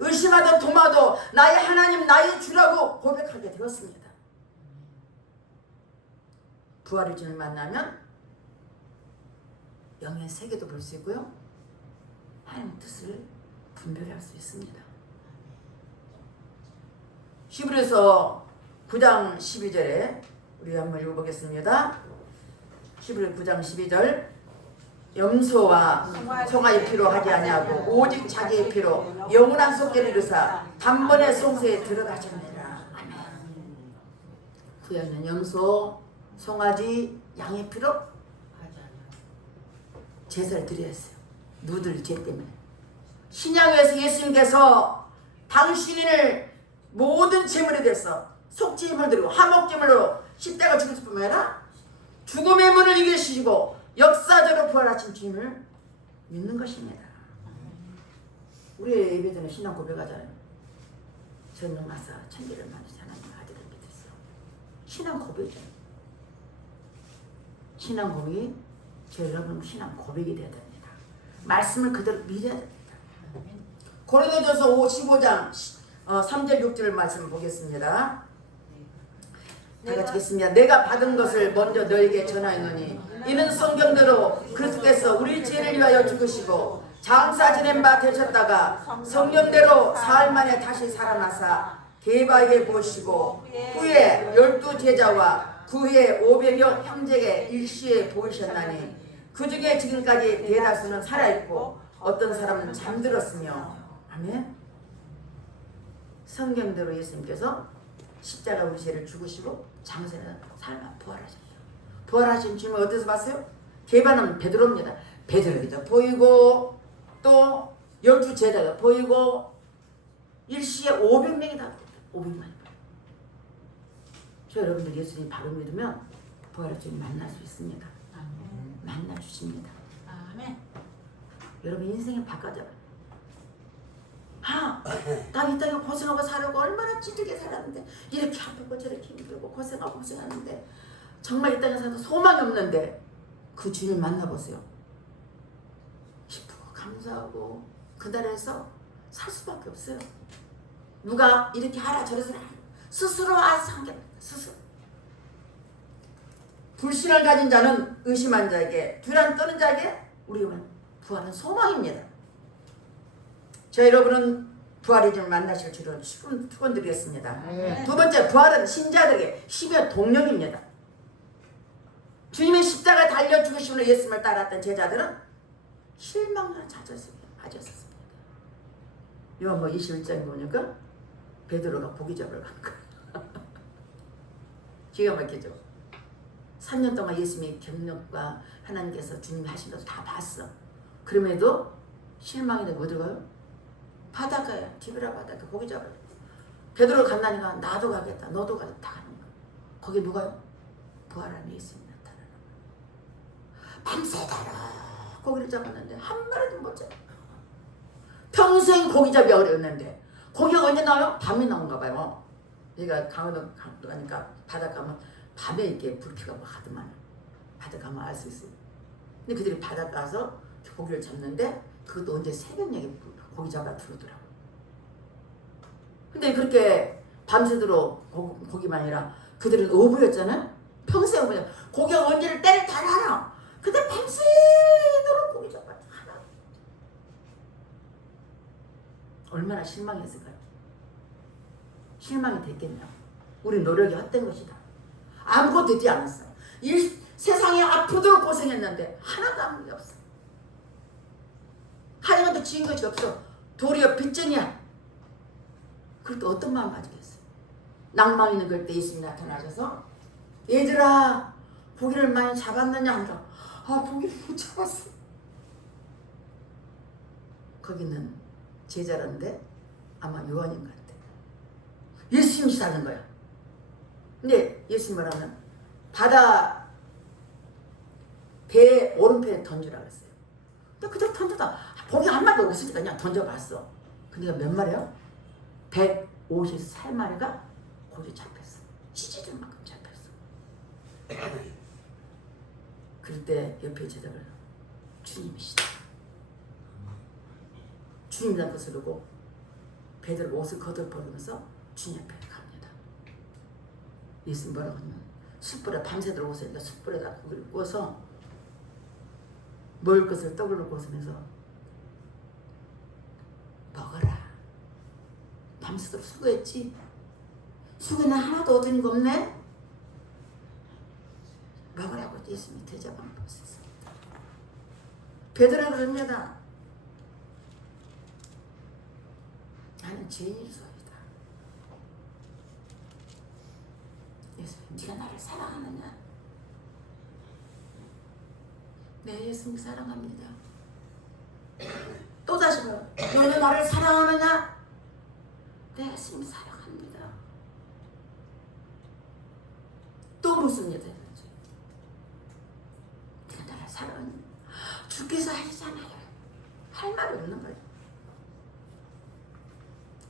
의심하던 도마도 나의 하나님 나의 주라고 고백하게 되었습니다. 부활의 주님을 만나면 영의 세계도 볼 수 있고요. 하나님의 뜻을 분별할 수 있습니다. 히브리서 9장 12절에 우리 한번 읽어보겠습니다. 히브리 9장 12절 염소와 송아지 피로 하지 아니하고 오직 자기의 피로 영원한 속죄를 이루사 단번에 성소에 들어가셨느니라. 아멘. 구약에는 염소, 송아지, 양의 피로 제사를 드려야 했어요. 누들 죄 때문에. 신약에서 예수님께서 당신을 모든 제물에 대해서 속죄임을 드리고 화목제물로 십자가 죽으실 뿐만 아니라 죽음의 문을 이기시고 역사적으로 부활하신 주님을 믿는 것입니다. 우리의 예배드는 신앙 고백하잖아요. 저는 마사 천지를 만드신 하나님 아들을 믿으세요. 신앙 고백이잖아요. 신앙 고백이 저 여러분 신앙 고백이 되어야 됩니다. 말씀을 그대로 믿어야 됩니다. 고린도전서 15장 3절 6절 말씀 보겠습니다. 다 같이 읽겠습니다. 내가 받은 것을 먼저 너에게 전하였노니 이는 성경대로 그리스도께서 우리 죄를 위하여 죽으시고 장사 지낸 바 되셨다가 성경대로 사흘 만에 다시 살아나사 게바에게 보시고 후에 12 제자와 그 후에 500여 형제에게 일시에 보이셨나니 그 중에 지금까지 대다수는 살아있고 어떤 사람은 잠들었으며. 아멘. 성경대로 예수님께서 십자가 우리 죄를 죽으시고 장사는 삶아 부활하셨어요. 부활하신 주님을 어디서 봤어요? 게바는 베드로입니다. 베드로가 보이고 또 12 제자가 보이고 일시에 500명이 다 500만이. 저 여러분들 예수님 바로 믿으면 부활의 주님 만날 수 있습니다. 아멘. 만나 주십니다. 아멘. 여러분 인생이 바꿔져요. 나 이 땅에 고생하고 살려고 얼마나 찌들게 살았는데 이렇게 아프고 저렇게 힘들고 고생하고 고생하는데 정말 이 땅에 살아도 소망이 없는데 그 주님 만나보세요. 기쁘고 감사하고 그날에서 살 수밖에 없어요. 누가 이렇게 하라 저래서 하라 스스로 알아서 한게 스스로. 불신을 가진 자는 의심한 자에게 두려움 떠는 자에게 우리가 부활은 소망입니다. 저 여러분은 부활의 주님을 만나실 줄은 축원드리겠습니다. 두 번째, 부활은 신자들에게 힘의 동력입니다. 주님의 십자가에 달려 죽으심으로 예수님을 따랐던 제자들은 실망을 가졌습니다. 요한복음 21장에 보니까 베드로가 고기 잡으러 간 거예요. 기가 막히죠. 3년 동안 예수님의 경력과 하나님께서 주님이 하신 것을 다 봤어. 그럼에도 실망이 되고 어디 가요? 바닷가야. 디브라 바닷가 고기 잡으러. 베드로가 간다니까 나도 가겠다. 너도 가겠다. 가는 거야. 거기 누가요? 부활한 예수님이 나타나는 거야. 밤새도록 고기를 잡았는데 한 마리도 못 잡아. 평생 고기 잡기 어려웠는데 고기가 언제 나와요? 밤에 나온가 봐요. 얘가 강원도 가니까 바닷가 가면 밤에 이렇게 불피가 막 하더만. 바닷가 가면 알 수 있어요. 근데 그들이 바닷가 가서 고기를 잡는데 그것도 언제 새벽녘에 고기 잡아 들어오더라고. 근데 그렇게 밤새도록 고기만 아니라 그들은 어부였잖아요. 평생 어부야. 고기가 언제를 때를 다 알아. 근데 밤새도록 고기 잡아 하나. 얼마나 실망했을까요? 실망이 됐겠냐. 우리 노력이 헛된 것이다. 아무것도 되지 않았어. 세상에 아프도록 고생했는데 하나도 아무 게 없어. 하나님한테 지은 것이 없어. 도리어 빚쟁이야. 그럴 때 어떤 마음 가지겠어요? 낭망 있는 그럴 때 예수님이 나타나셔서 얘들아 고기를 많이 잡았느냐 하니까 고기를 못 잡았어. 거기는 제자라는데 아마 요한인 것 같아. 예수님이 사는 거야. 근데 예수님 뭐라면 바다 배 오른편에 던지라 그랬어요. 근데 그대로 던져다 고기 한 마리도 없으니까 그냥 던져봤어. 근데 몇 마리야? 153마리가 고기 잡혔어. 찢어질 만큼 잡혔어. 그럴 때 옆에 제자가 주님이시다. 주님이란 것을 그러고 베드로가 옷을 걷어버리면서 주님 앞에 갑니다. 예수님 뭐라고 하면 숯불에 밤새도록 오세요. 숯불에다 고기를 구워서 먹을 것을 떡을 놓고 웃으면서 먹어라. 밤새도록 수고했지? 수고는 하나도 얻은 거 없네? 먹으라고 예수님이 대접한 것이었습니다. 베드로 그럽니다. 나는 죄인이소이다. 예수님, 네가 나를 사랑하느냐? 네, 예수님 사랑합니다. 또다시 말해, 너는 나를 사랑하느냐? 네, 예수님 사랑합니다. 또 묻습니다. 네가 나를 사랑하느냐? 주께서 하시잖아요. 할 말이 없는 거예요.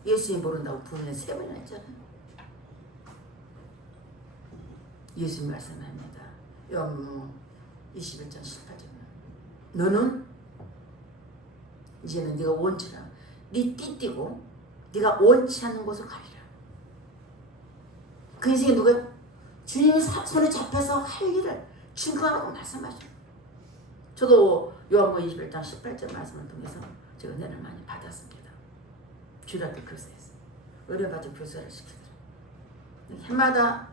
예수님 모른다고 부인을 3번이나 했잖아요. 예수님 말씀합니다. 요한복음 21장 18절. 너는 이제는 네가 원치라. 네 띠띠고 네가 원치 않는 곳을 가리라. 그 인생에 누가 주님 손에 잡혀서 할 일을 증거하라고 말씀하셔요. 저도 요한복음 21장 18절 말씀을 통해서 제가 은혜를 많이 받았습니다. 주일학교 교사에서 의뢰받은 교사를 시키더라고요. 해마다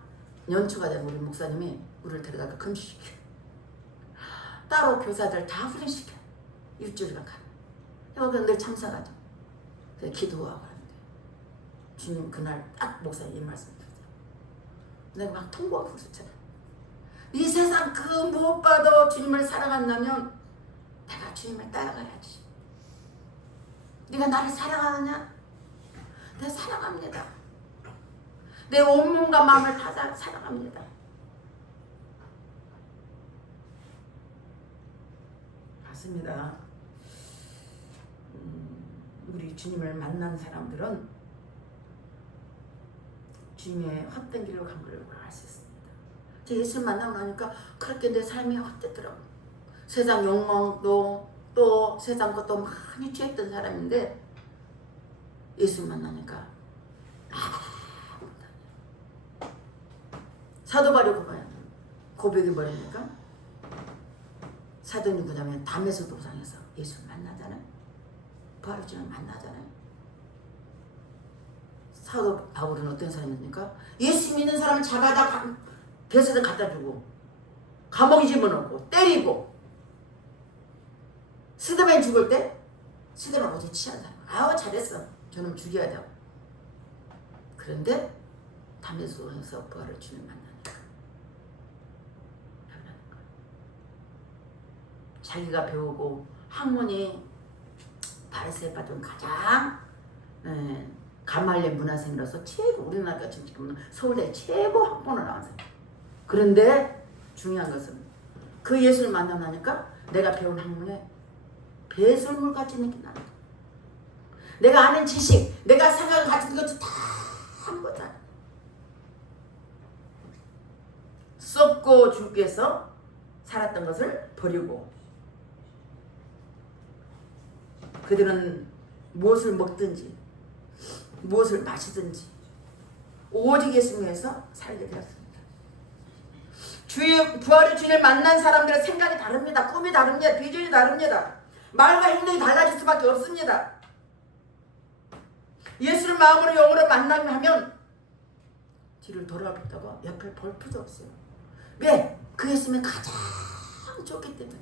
연초가 되면 우리 목사님이 우리를 데려가서 금식시켜. 따로 교사들 다 훈련시켜. 일주일간 가. 그래서 늘 참석하죠. 그래서 기도하고 하는데 주님 그날 딱 목사님 이 말씀 드렸어요. 내가 막 통곡하고 있었잖아. 이 세상 그 무엇봐도 주님을 사랑한다면 내가 주님을 따라가야지. 네가 나를 사랑하느냐? 내 사랑합니다. 내 온몸과 마음을 다 사랑합니다. 맞습니다. 우리 주님을 만난 사람들은 주님의 헛된 길로 간 걸 알 수 있습니다. 제 예수를 만나고 나니까 그렇게 내 삶이 헛됐더라고요. 세상 욕망도 또 세상 것도 많이 취했던 사람인데 예수 만나니까 사도 바리 고백이 뭐랍니까? 사도 누구냐면 담에서 도상에서 예수 만나잖아요. 부활의 주님 만나잖아요. 사도 바울은 어떤 사람입니까? 예수 믿는 사람을 잡아다 배에서 갖다 주고 감옥에 집어넣고 때리고 스데반 죽을 때 스데반 어디 취한 사람. 아우 잘했어. 저놈 죽여야 돼. 그런데 담에서 부활의 주님 만나니까 변하는 거야. 자기가 배우고 학문이 바리새파 중 가장 가말리엘 문화생이라서 최고 우리나라가 지금 서울대 최고 학번을 나온 사람. 그런데 중요한 것은 그 예수를 만나니까 내가 배운 학문에 배설물 같이 느낀다. 내가 아는 지식, 내가 생각을 가진 것도 다 한 거다. 썩고 죽게 해서 살았던 것을 버리고 그들은 무엇을 먹든지 무엇을 마시든지 오직 예수님에서 살게 되었습니다. 주의 부활의 주님을 만난 사람들의 생각이 다릅니다. 꿈이 다릅니다. 비전이 다릅니다. 말과 행동이 달라질 수밖에 없습니다. 예수를 마음으로 영으로 만나면 뒤를 돌아보다가 옆을 볼 필요도 없어요. 왜? 그 예수님이 가장 좋기 때문에.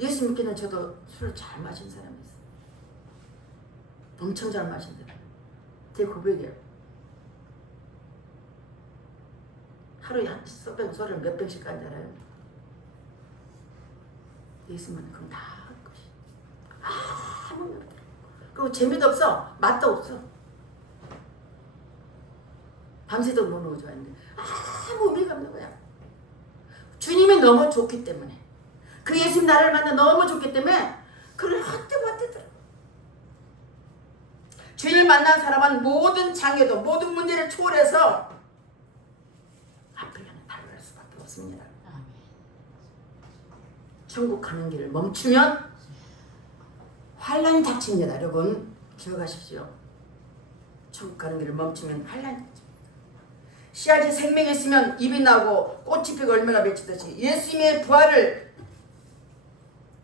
예수 믿기는 저도 술을 잘 마신 사람이 있어요. 엄청 잘 마신대요. 제 고백이에요. 하루에 한 서병 소리를 몇 병씩 간잖아요. 예수님은 그럼 다 할 것이. 아무 말 못해. 그리고 재미도 없어. 맛도 없어. 밤새도록 노는 거 좋아했는데 아무 의미가 없는 거야. 주님이 너무 좋기 때문에 그 예수님 나를 만나 너무 좋기 때문에 그를 헛되더라. 주님을 만난 사람은 모든 장애도 모든 문제를 초월해서 앞을 향해 달려갈 수밖에 없습니다. 천국 가는 길을 멈추면 환란이 닥칩니다. 여러분 기억하십시오. 천국 가는 길을 멈추면 환란이 닥칩니다. 씨앗이 생명이 있으면 잎이 나고 꽃이 피고 열매가 맺히듯이 예수님의 부활을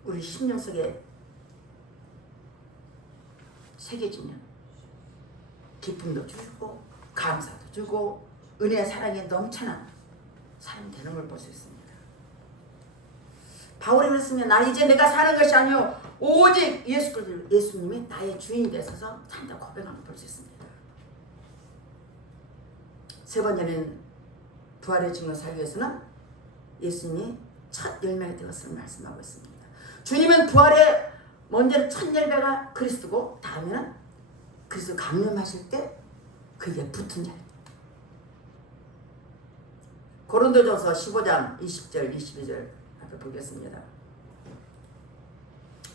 우리 심령 속에 새겨지면 기쁨도 주고 감사도 주고 은혜와 사랑이 넘쳐나는 사람 되는 걸 볼 수 있습니다. 바울이 그랬으면 나 이제 내가 사는 것이 아니요 오직 예수 그리스도 예수님이 나의 주인이 되셔서 산다 고백하는 걸 볼 수 있습니다. 세 번째는 부활의 증거 살기 위해서는 예수님이 첫 열매가 되었음을 말씀하고 있습니다. 주님은 부활의 먼저 첫 열매가 그리스도고 다음에는 그리스도 강림하실 때 그게 붙은 자예요. 고린도전서 15장 20절 22절 앞에 보겠습니다.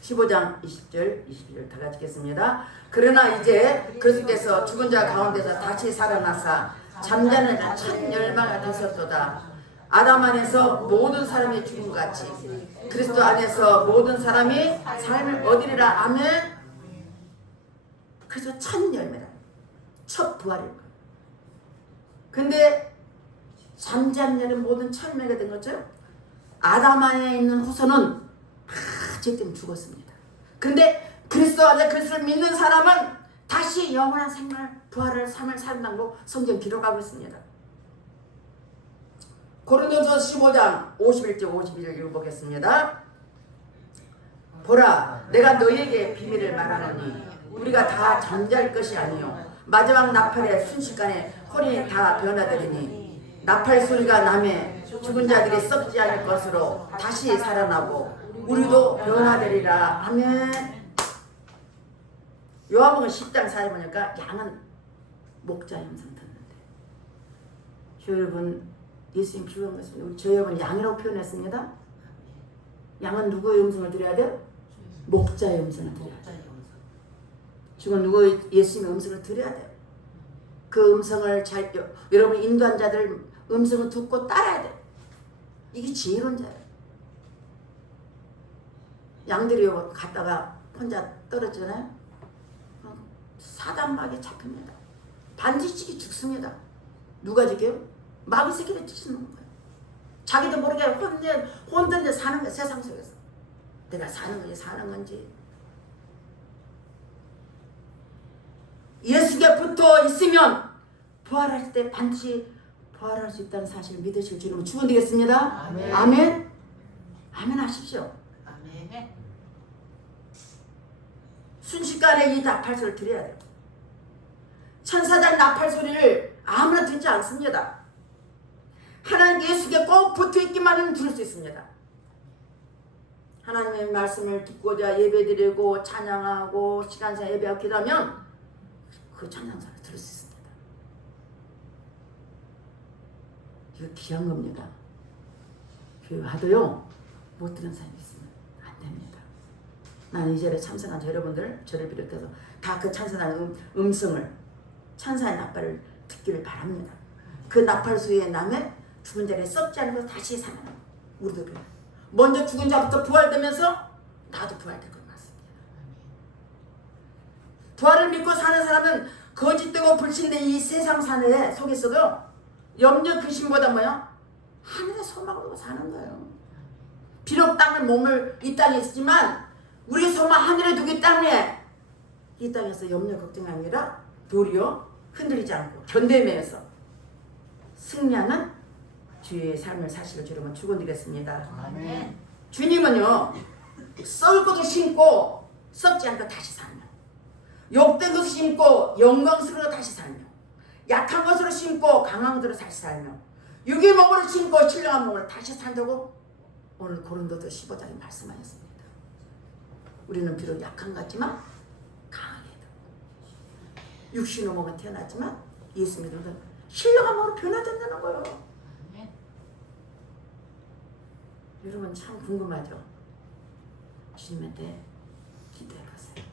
15장 20절 22절 다 같이 읽겠습니다. 그러나 이제 그리스도께서 죽은 자 가운데서 다시 살아나사 잠자는 자 첫 열매가 되셨도다. 아담 안에서 모든 사람이 죽은 같이 그리스도 안에서 모든 사람이 삶을 얻으리라. 아멘. 그래서 첫 열매다. 첫 부활일 거예요. 근데 잠자는 자는 모든 첫 열매가 된 것처럼 아담 안에 있는 후손은 죄 때문에 죽었습니다. 근데 그리스도 안에 그리스도를 믿는 사람은 다시 영원한 생명, 부활을 삶을 산다고 성경 기록하고 있습니다. 고린도전서 15장 51절 51절 읽어보겠습니다. 보라, 내가 너희에게 비밀을 말하노니 우리가 다 잠잘 것이 아니요 마지막 나팔의 순식간에 혼이 다 변화되리니 나팔 소리가 나매 죽은 자들이 썩지 않을 것으로 다시 살아나고 우리도 변화되리라. 아멘. 요한복음 10장 4절 보니까 양은 목자 형상 듣는데 여러분 예수님 필요한 것은 저희 여러분 양이라고 표현했습니다. 양은 누구의 음성을 들어야 돼요? 목자의 음성을 들어야 돼요. 지금 누구 예수님의 음성을 들어야 돼요. 그 음성을 잘 여러분 인도한 자들 음성을 듣고 따라야 돼요. 이게 지혜로운 자예요. 양들이 갔다가 혼자 떨어지잖아요. 사단마귀에 잡힙니다. 반드시 죽습니다. 누가 죽여요? 마귀 새끼를 찢는 거예요. 자기도 모르게 혼된 데 사는 거예요. 세상 속에서. 내가 사는 건지 사는 건지. 예수께 붙어 있으면 부활할 때 반드시 부활할 수 있다는 사실을 믿으실 줄로 축원드리겠습니다. 아멘. 아멘. 아멘 하십시오. 아멘. 순식간에 이 나팔 소리를 들어야 돼요. 천사장 나팔 소리를 아무나 듣지 않습니다. 하나님 예수께 꼭 붙어 있기만 하면 들을 수 있습니다. 하나님의 말씀을 듣고자 예배드리고 찬양하고 시간상 예배하고 기도하면 그 찬양사를 들을 수 있습니다. 이거 귀한 겁니다. 교회와도요 못 듣는 사람이 있으면 안 됩니다. 나는 이 자리에 참석한 여러분들 저를 비롯해서 다 그 찬송한 음성을 찬사의 나팔을 듣기를 바랍니다. 그 나팔 소리에 남에 죽은 자를 썩지 않고 다시 살아나고 우리도 그래. 먼저 죽은 자부터 부활되면서 나도 부활될 것 같습니다. 부활을 믿고 사는 사람은 거짓되고 불신된 이 세상 사회 속에서도 염려 근심보다 뭐야? 하늘의 소망을 두고 사는 거예요. 비록 땅을 몸을 이 땅에 있지만 우리 소망 하늘에 두기 때문에 이 땅에서 염려 걱정이 아니라 도리어 흔들리지 않고 견뎌내면서 승리하는 주의 삶을 사실 주로만 축원드리겠습니다. 아멘. 주님은요 썩을 것을 심고 썩지 않고 다시 살며 욕된 것을 심고 영광스러워 다시 살며 약한 것으로 심고 강한 것으로 다시 살며 육의 몸으로 심고 신령한 몸으로 다시 산다고 오늘 고린도서 15장에 말씀하셨습니다. 우리는 비록 약한 것 같지만 강하게 육신의 몸은 태어났지만 예수 믿으면 신령한 몸으로 변화된다는 거예요. 여러분 참 궁금하죠? 주님한테 기도해보세요.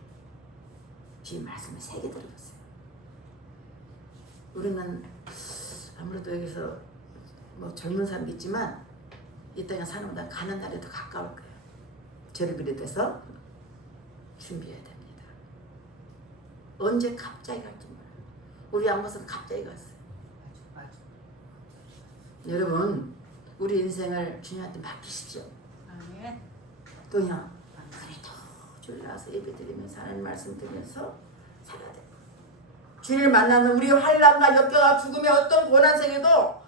주님 말씀을 새겨 들어보세요. 우리는 아무래도 여기서 뭐 젊은 사람도 있지만 이 땅에 사는 것보다 가는 날이 더 가까울 거예요. 저를 비롯해서 준비해야 됩니다. 언제 갑자기 갈지 몰라요. 우리 양모습은 갑자기 갔어요. 여러분 우리 인생을 주님한테 맡기십시오. 아멘. 또요 그래도 주일 나와서 예배드리면서 하나님 말씀 들으면서 살아야 돼요. 주님을 만나는 우리 환난과 역경과 죽음의 어떤 고난생에도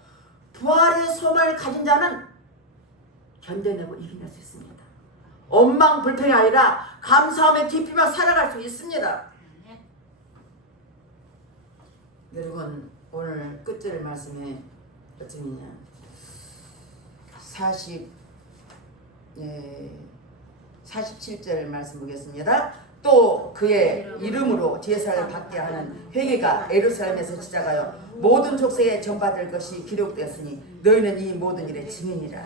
부활의 소망을 가진 자는 견뎌내고 이겨낼 수 있습니다. 원망불평이 아니라 감사함에 깊이며 살아갈 수 있습니다. 여러분 오늘 끝절 말씀에 어쩌냐 47절 말씀 보겠습니다. 또 그의 이름으로 제사를 받게 하는 회개가 예루살렘에서 시작하여 모든 족속에 전받을 것이 기록되었으니 너희는 이 모든 일의 증인이라.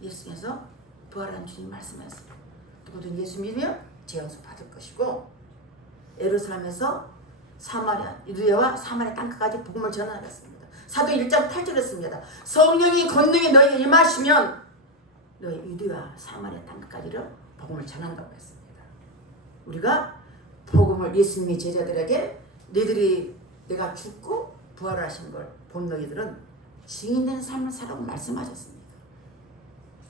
예수께서 부활한 주님 말씀하셨습니다. 모든 예수 믿으면 재앙소 받을 것이고 예루살렘에서 사마리아 유대와 사마리아 땅끝까지 복음을 전하였습니다. 사도 1장 8절에 씁니다. 성령이 권능이 너희에게 임하시면 너희 유대와 사마리아 땅끝까지로 복음을 전한다고 했습니다. 우리가 복음을 예수님의 제자들에게 너희들이 내가 죽고 부활하신 걸 본 너희들은 증인된 삶을 살라고 말씀하셨습니다.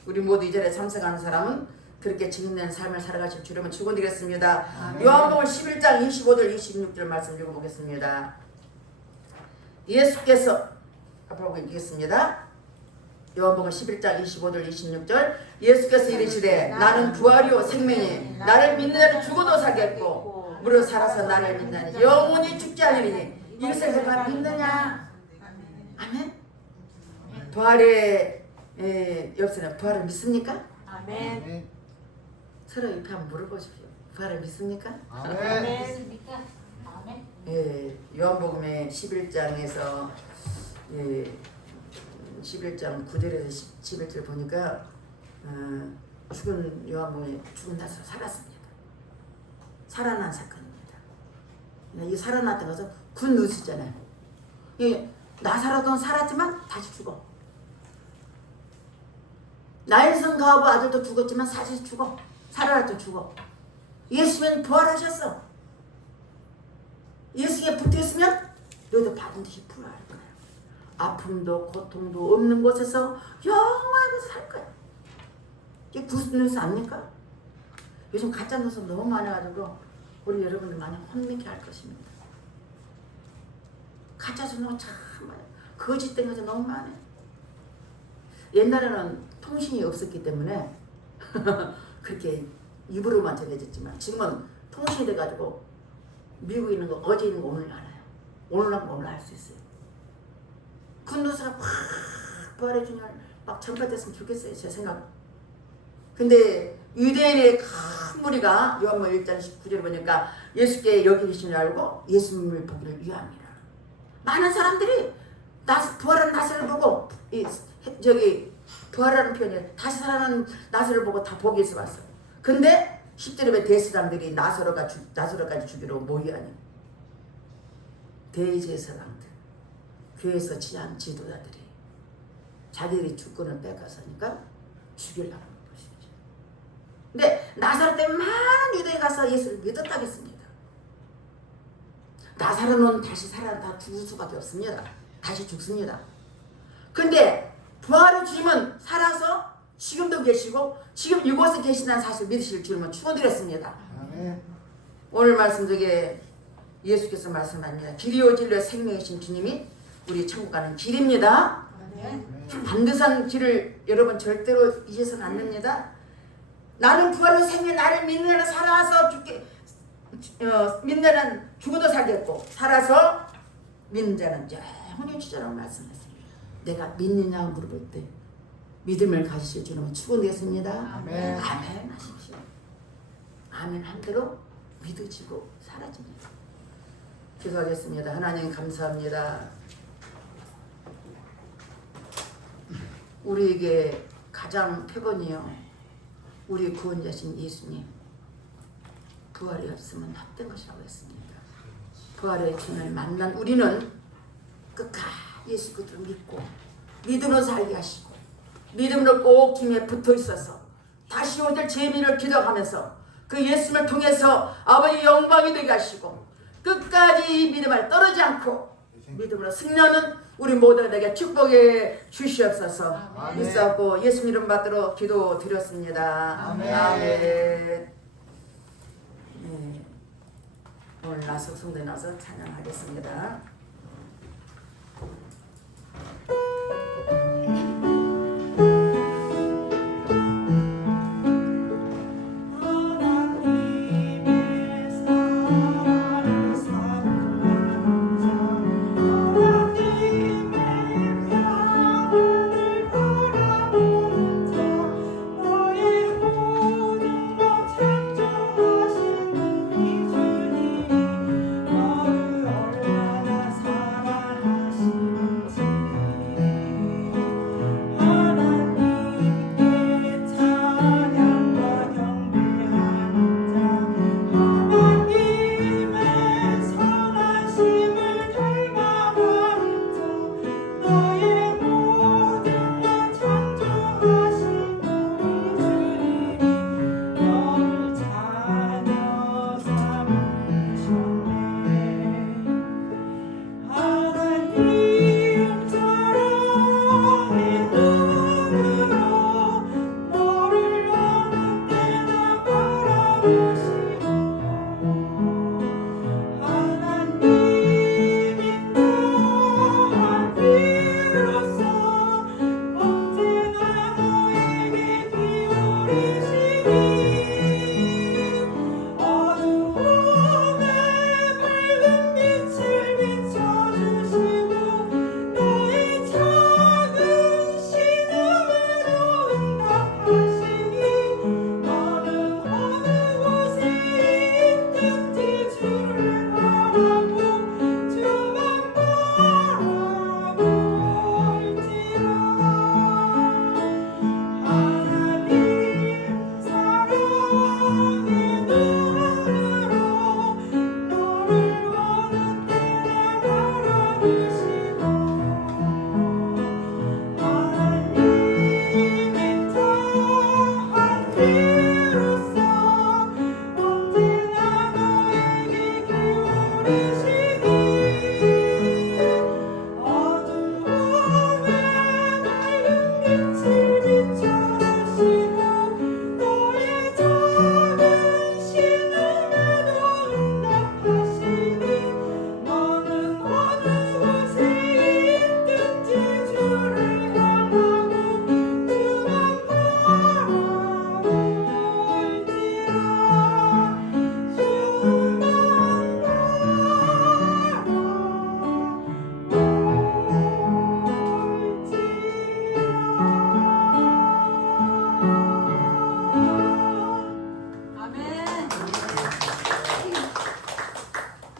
우리 모두 이 자리에 참석하는 사람은 그렇게 증인된 삶을 살아가실 주님은 축원드리겠습니다. 요한복음 11장 25절 26절 말씀 읽어보겠습니다. 예수께서 앞으로 읽겠습니다. 요한복음 11장 25절 26절 예수께서 이르시되 나는 부활이요 생명이 나를 믿는 자는 죽어도 살겠고 무릇 살아서 나를 믿는 자는 영원히 죽지 않으리니 이것을 내가 믿느냐. 아멘. 부활의 역사는 부활을 믿습니까? 아멘. 서로 옆에 한번 물어보십시오. 부활을 믿습니까? 아멘. 요한복음의 11장에서 11장 9절에서 11절 보니까 죽은 요한복음에 죽은 자서 살았습니다. 살아난 사건입니다. 이 살아났던 것은 굿 뉴스잖아요. 나사로는 살았지만 다시 죽어. 나일성 가부 아들도 죽었지만 사실 죽어. 살아났죠. 죽어. 예수님은 부활하셨어. 예수님에 붙어있으면 너희도 받은 듯이 부활할 거야. 아픔도 고통도 없는 곳에서 영원하게 살 거야. 이게 무슨 뉴스 아닙니까? 요즘 가짜 뉴스 너무 많아가지고 우리 여러분들 많이 혼미케 할 것입니다. 가짜 뉴스 참 많아요. 거짓된 것이 너무 많아요. 옛날에는 통신이 없었기 때문에 그렇게 입으로만 전해졌지만 지금은 통신이 돼가지고 미국에 있는 거 어제 있는 거 오늘 알아요. 오늘 한 거 오늘 알 수 있어요. 군도사가 확 부활해 주면 막 전파됐으면 좋겠어요. 제 생각. 근데 유대인의 큰 무리가 요한복음 1장 19절에 보니까 예수께 여기 계신 줄 알고 예수님을 보기를 위함이라. 많은 사람들이 부활한 나사를 보고 부활하는 표현이 다시 살아나는 나사를 보고 다 보기 위해서 왔어요. 근데 10절에 대사람들이 나사로까지 주기로 모이하니 대제사장들 교회에서 지한 지도자들이 자기들이 주권을 뺏어서니까 죽이려고 하는 것이죠. 근데 나사로 때문에 많은 유대에 가서 예수를 믿었다고 했습니다. 나사로는 다시 살아나 죽을 수밖에 없습니다. 다시 죽습니다. 근데 부활의 주님은 살아서 지금도 계시고 지금 이곳에 계신다는 사실을 믿으실 주님은 축원드렸습니다. 오늘 말씀 중에 예수께서 말씀합니다. 길이요 진리요 생명이신 주님이 우리 천국 가는 길입니다. 반드시한 길을 여러분 절대로 잊어서는 안 됩니다. 나는 부활의 생명 나를 믿는 자는 살아서 믿는 자는 죽어도 살겠고 살아서 믿는 자는 영원히 주자라고 말씀했습니다. 내가 믿느냐고 물어볼 때 믿음을 가지실 주님은 축원되겠습니다. 아멘. 아멘 하십시오. 아멘 한 대로 믿어지고 사라집니다. 기도하겠습니다. 하나님 감사합니다. 우리에게 가장 표본이요 우리 구원자신 예수님 부활이 없으면 헛된 것이라고 했습니다. 부활의 주님을 만난 우리는 끝까지 예수 그리스도를 믿고 믿음으로 살게 하시고 믿음으로 꼭 주님에 붙어 있어서 다시 오실 재미를 기도하면서 그 예수님을 통해서 아버지 영광이 되게 하시고 끝까지 이 믿음을 떨어지지 않고 믿음으로 승리하는 우리 모두에게 축복해 주시옵소서. 믿사옵고 예수 이름 받들어 기도 드렸습니다. 아멘. 아멘. 네. 오늘 나서 성대 나서 찬양하겠습니다.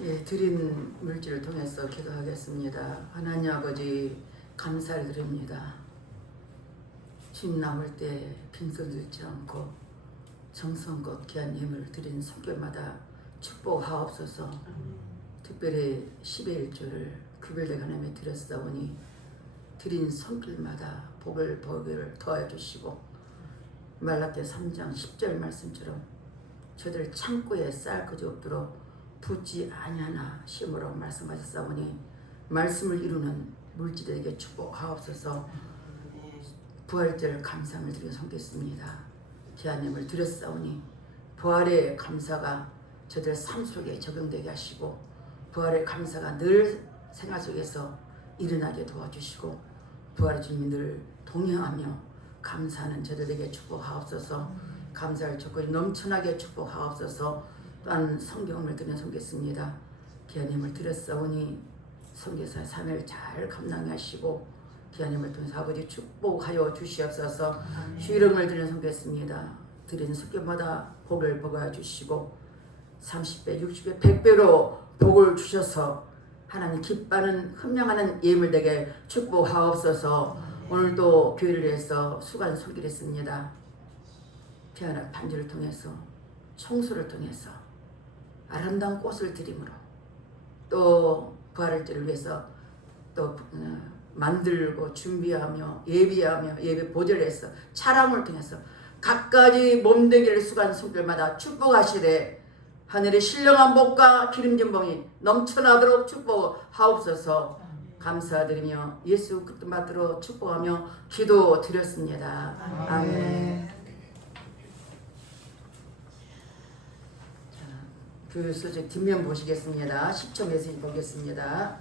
예, 드린 물질을 통해서 기도하겠습니다. 하나님 아버지 감사를 드립니다. 주님 나올 때 빈손 들지 않고 정성껏 귀한 예물을 드린 성결마다 축복하옵소서. 특별히 10의 1조를 구별된 하나님에 드렸사오니 드린 손길마다 복을 더해 주시고 말라기야 3장 10절 말씀처럼 저들 창고에 쌀 그지 없도록 붓지 아니하나 심으라고 말씀하셨사오니 말씀을 이루는 물질에게 축복하옵소서. 부활절 감사함을 드려 섬겼습니다. 귀한 예물 드렸사오니 부활의 감사가 저들 삶 속에 적용되게 하시고 부활의 감사가 늘 생활 속에서 일어나게 도와주시고 부활의 주님이 늘 동행하며 감사하는 저들에게 축복하옵소서. 감사할 조건이 넘쳐나게 축복하옵소서. 또한 성경을 드려 섬겼습니다. 귀한 힘을 드렸사오니 선교사 사명을 잘 감당해 하시고 귀한 힘을 통해서 아버지 축복하여 주시옵소서. 휴일음을 드려 섬겼습니다. 드린 숙교마다 복을 버거워 주시고 30배, 60배, 100배로 복을 주셔서 하나님 기뻐하는 흠령하는 예물 되게 축복하옵소서. 오늘도 교회를 위해서 수고한 손길을 했습니다. 피아노 반주를 통해서 청소를 통해서 아름다운 꽃을 드림으로 또 부활절을 위해서 또 만들고 준비하며 예비하며 예배 보좌를 해서 차람을 통해서 각가지 몸되기를 수고한 손길마다 축복하시되 하늘의 신령한 복과 기름진 복이 넘쳐나도록 축복하옵소서. 감사드리며 예수 그리스도 받들어 축복하며 기도드렸습니다. 아멘. 그 소식 뒷면 보시겠습니다. 10초 메시지 보겠습니다.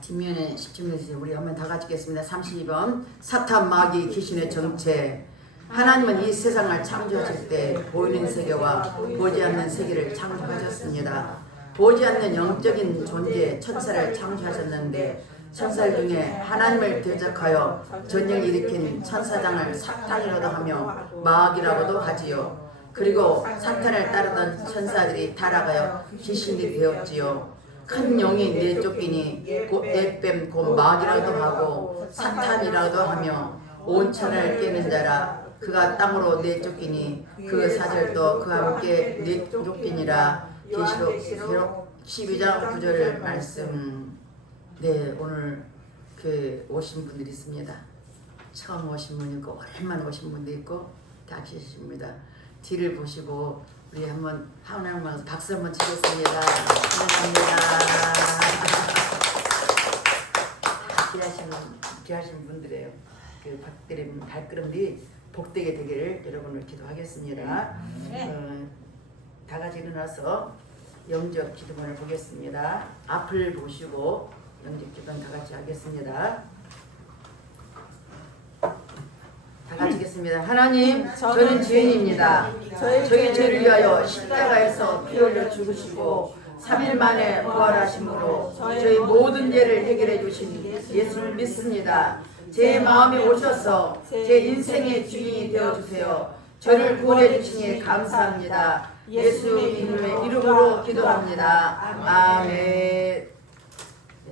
뒷면에 10초 메시지 우리 한번 다 같이 읽겠습니다. 32번 사탄 마귀 귀신의 정체. 하나님은 이 세상을 창조하실 때 보이는 세계와 보지 않는 세계를 창조하셨습니다. 보지 않는 영적인 존재 천사를 창조하셨는데 천사 중에 하나님을 대적하여 전쟁을 일으킨 천사장을 사탄이라도 하며 마귀라고도 하지요. 그리고 사탄을 따르던 천사들이 타락하여 귀신이 되었지요. 큰 영이 내쫓기니 곧 에뱀 곧 마귀라도 하고 사탄이라도 하며 온 천을 깨는 자라. 그가 땅으로 내쫓기니 그 사절도 그와 함께 내쫓기니라. 계시록 12장 9절 말씀. 네, 오늘 그 오신 분들이 있습니다. 처음 오신 분 있고 오랜만에 오신 분도 있고 다 계십니다. 뒤를 보시고 우리 한번 하나님만 박수 한번 치겠습니다. 감사합니다. 귀하신 분들이에요. 그 발걸음이 복되게 되기를 여러분을 기도하겠습니다. 다 같이 일어나서 영접 기도문을 보겠습니다. 앞을 보시고 영접 기도문 다 같이 하겠습니다. 다 같이 하겠습니다. 하나님, 저는 죄인입니다. 저희 죄를 위하여 십자가에서 피 흘려 죽으시고 3일 만에 부활하심으로 저희 모든 죄를 해결해 주신 예수를 믿습니다. 제 마음에 오셔서 제 인생의 주인이 되어주세요. 저를 구원해 주시니 감사합니다. 예수님의 이름으로 기도합니다. 아멘.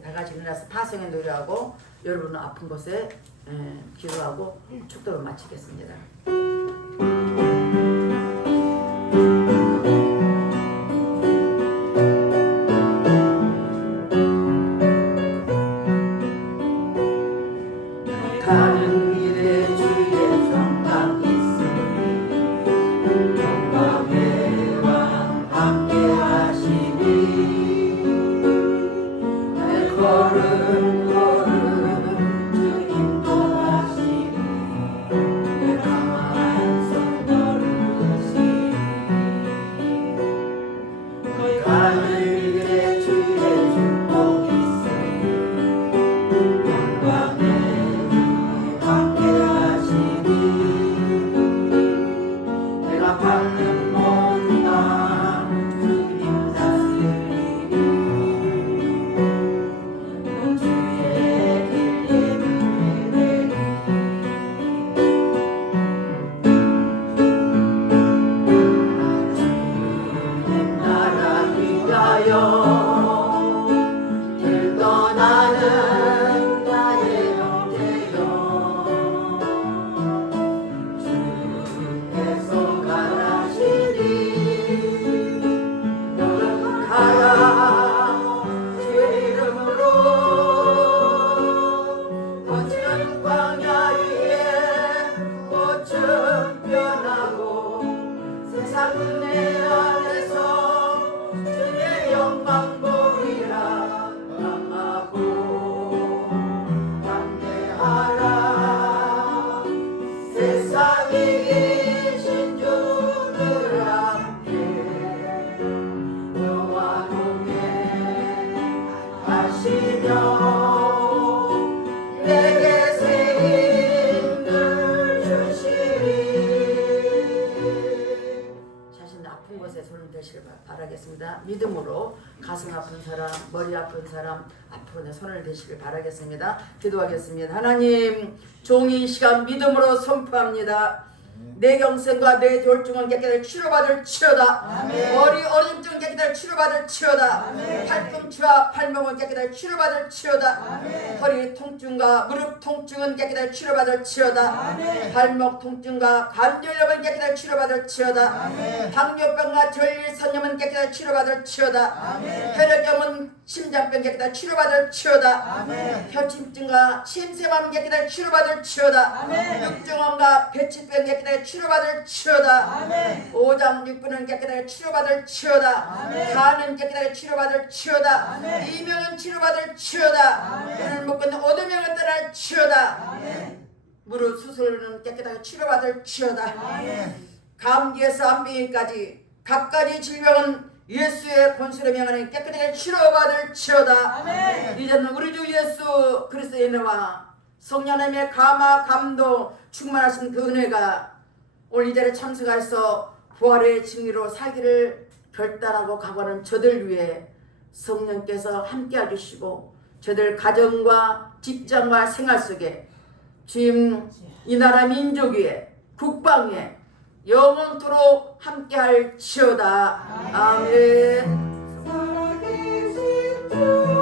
다 같이 일어나서 파송의 노래하고 여러분은 아픈 곳에 기도하고 축도를 마치겠습니다. 가는 길에 주의 계신 주를 함께 너와 동행하시며 내게 새 힘을 주시리. 자신 아픈 곳에 손을 대시길 바라겠습니다. 믿음으로 가슴 아픈 사람, 머리 아픈 사람 앞으로 내 손을 대시길 바라겠습니다. 기도하겠습니다. 하나님, 종이 이 시간 믿음으로 선포합니다. 내 경생과 내 졸중은 깨끗하게 치료받을 치료다. 머리 어림증은 깨끗하게 치료받을 치료다. 팔꿈치와 팔목은 깨끗하게 치료받을 치료다. 허리 통증과 무릎 통증은 깨끗하게 치료받을 치료다. 발목 통증과 관절염은 깨끗하게 치료받을 치료다. 당뇨병과 전립선염은 깨끗하게 치료받을 치료다. 혈액염은 심장병 깨끗하게 치료받을 치료다. 혈침증과 침샘암 깨끗하게 치료받을 치료다. 육증원과 배치병 깨끗하게 치료받을 치료다. 오장육부는 깨끗하게 치료받을 치료다. 간은 깨끗하게 치료받을 치료다. 이명은 치료받을 치료다. 눈을 못 끊는 오두명을 떠날 치료다. 무릎 수술은 깨끗하게 치료받을 치료다. 감기에서 암병까지 각가지 질병은 예수의 권수로 명하는 깨끗하게 치료받을 치료다. 이제는 우리 주 예수 그리스도의 은혜와 성령님의 감화 감동 충만하신 그 은혜가 오늘 이 자리에 참석해서 부활의 증인으로 살기를 결단하고 각오하는 저들 위해 성령께서 함께 해주시고 저들 가정과 직장과 생활 속에 주님 이 나라 민족 위에 국방 위에 영원토록 함께할 치요다. 아멘. 살아계신 주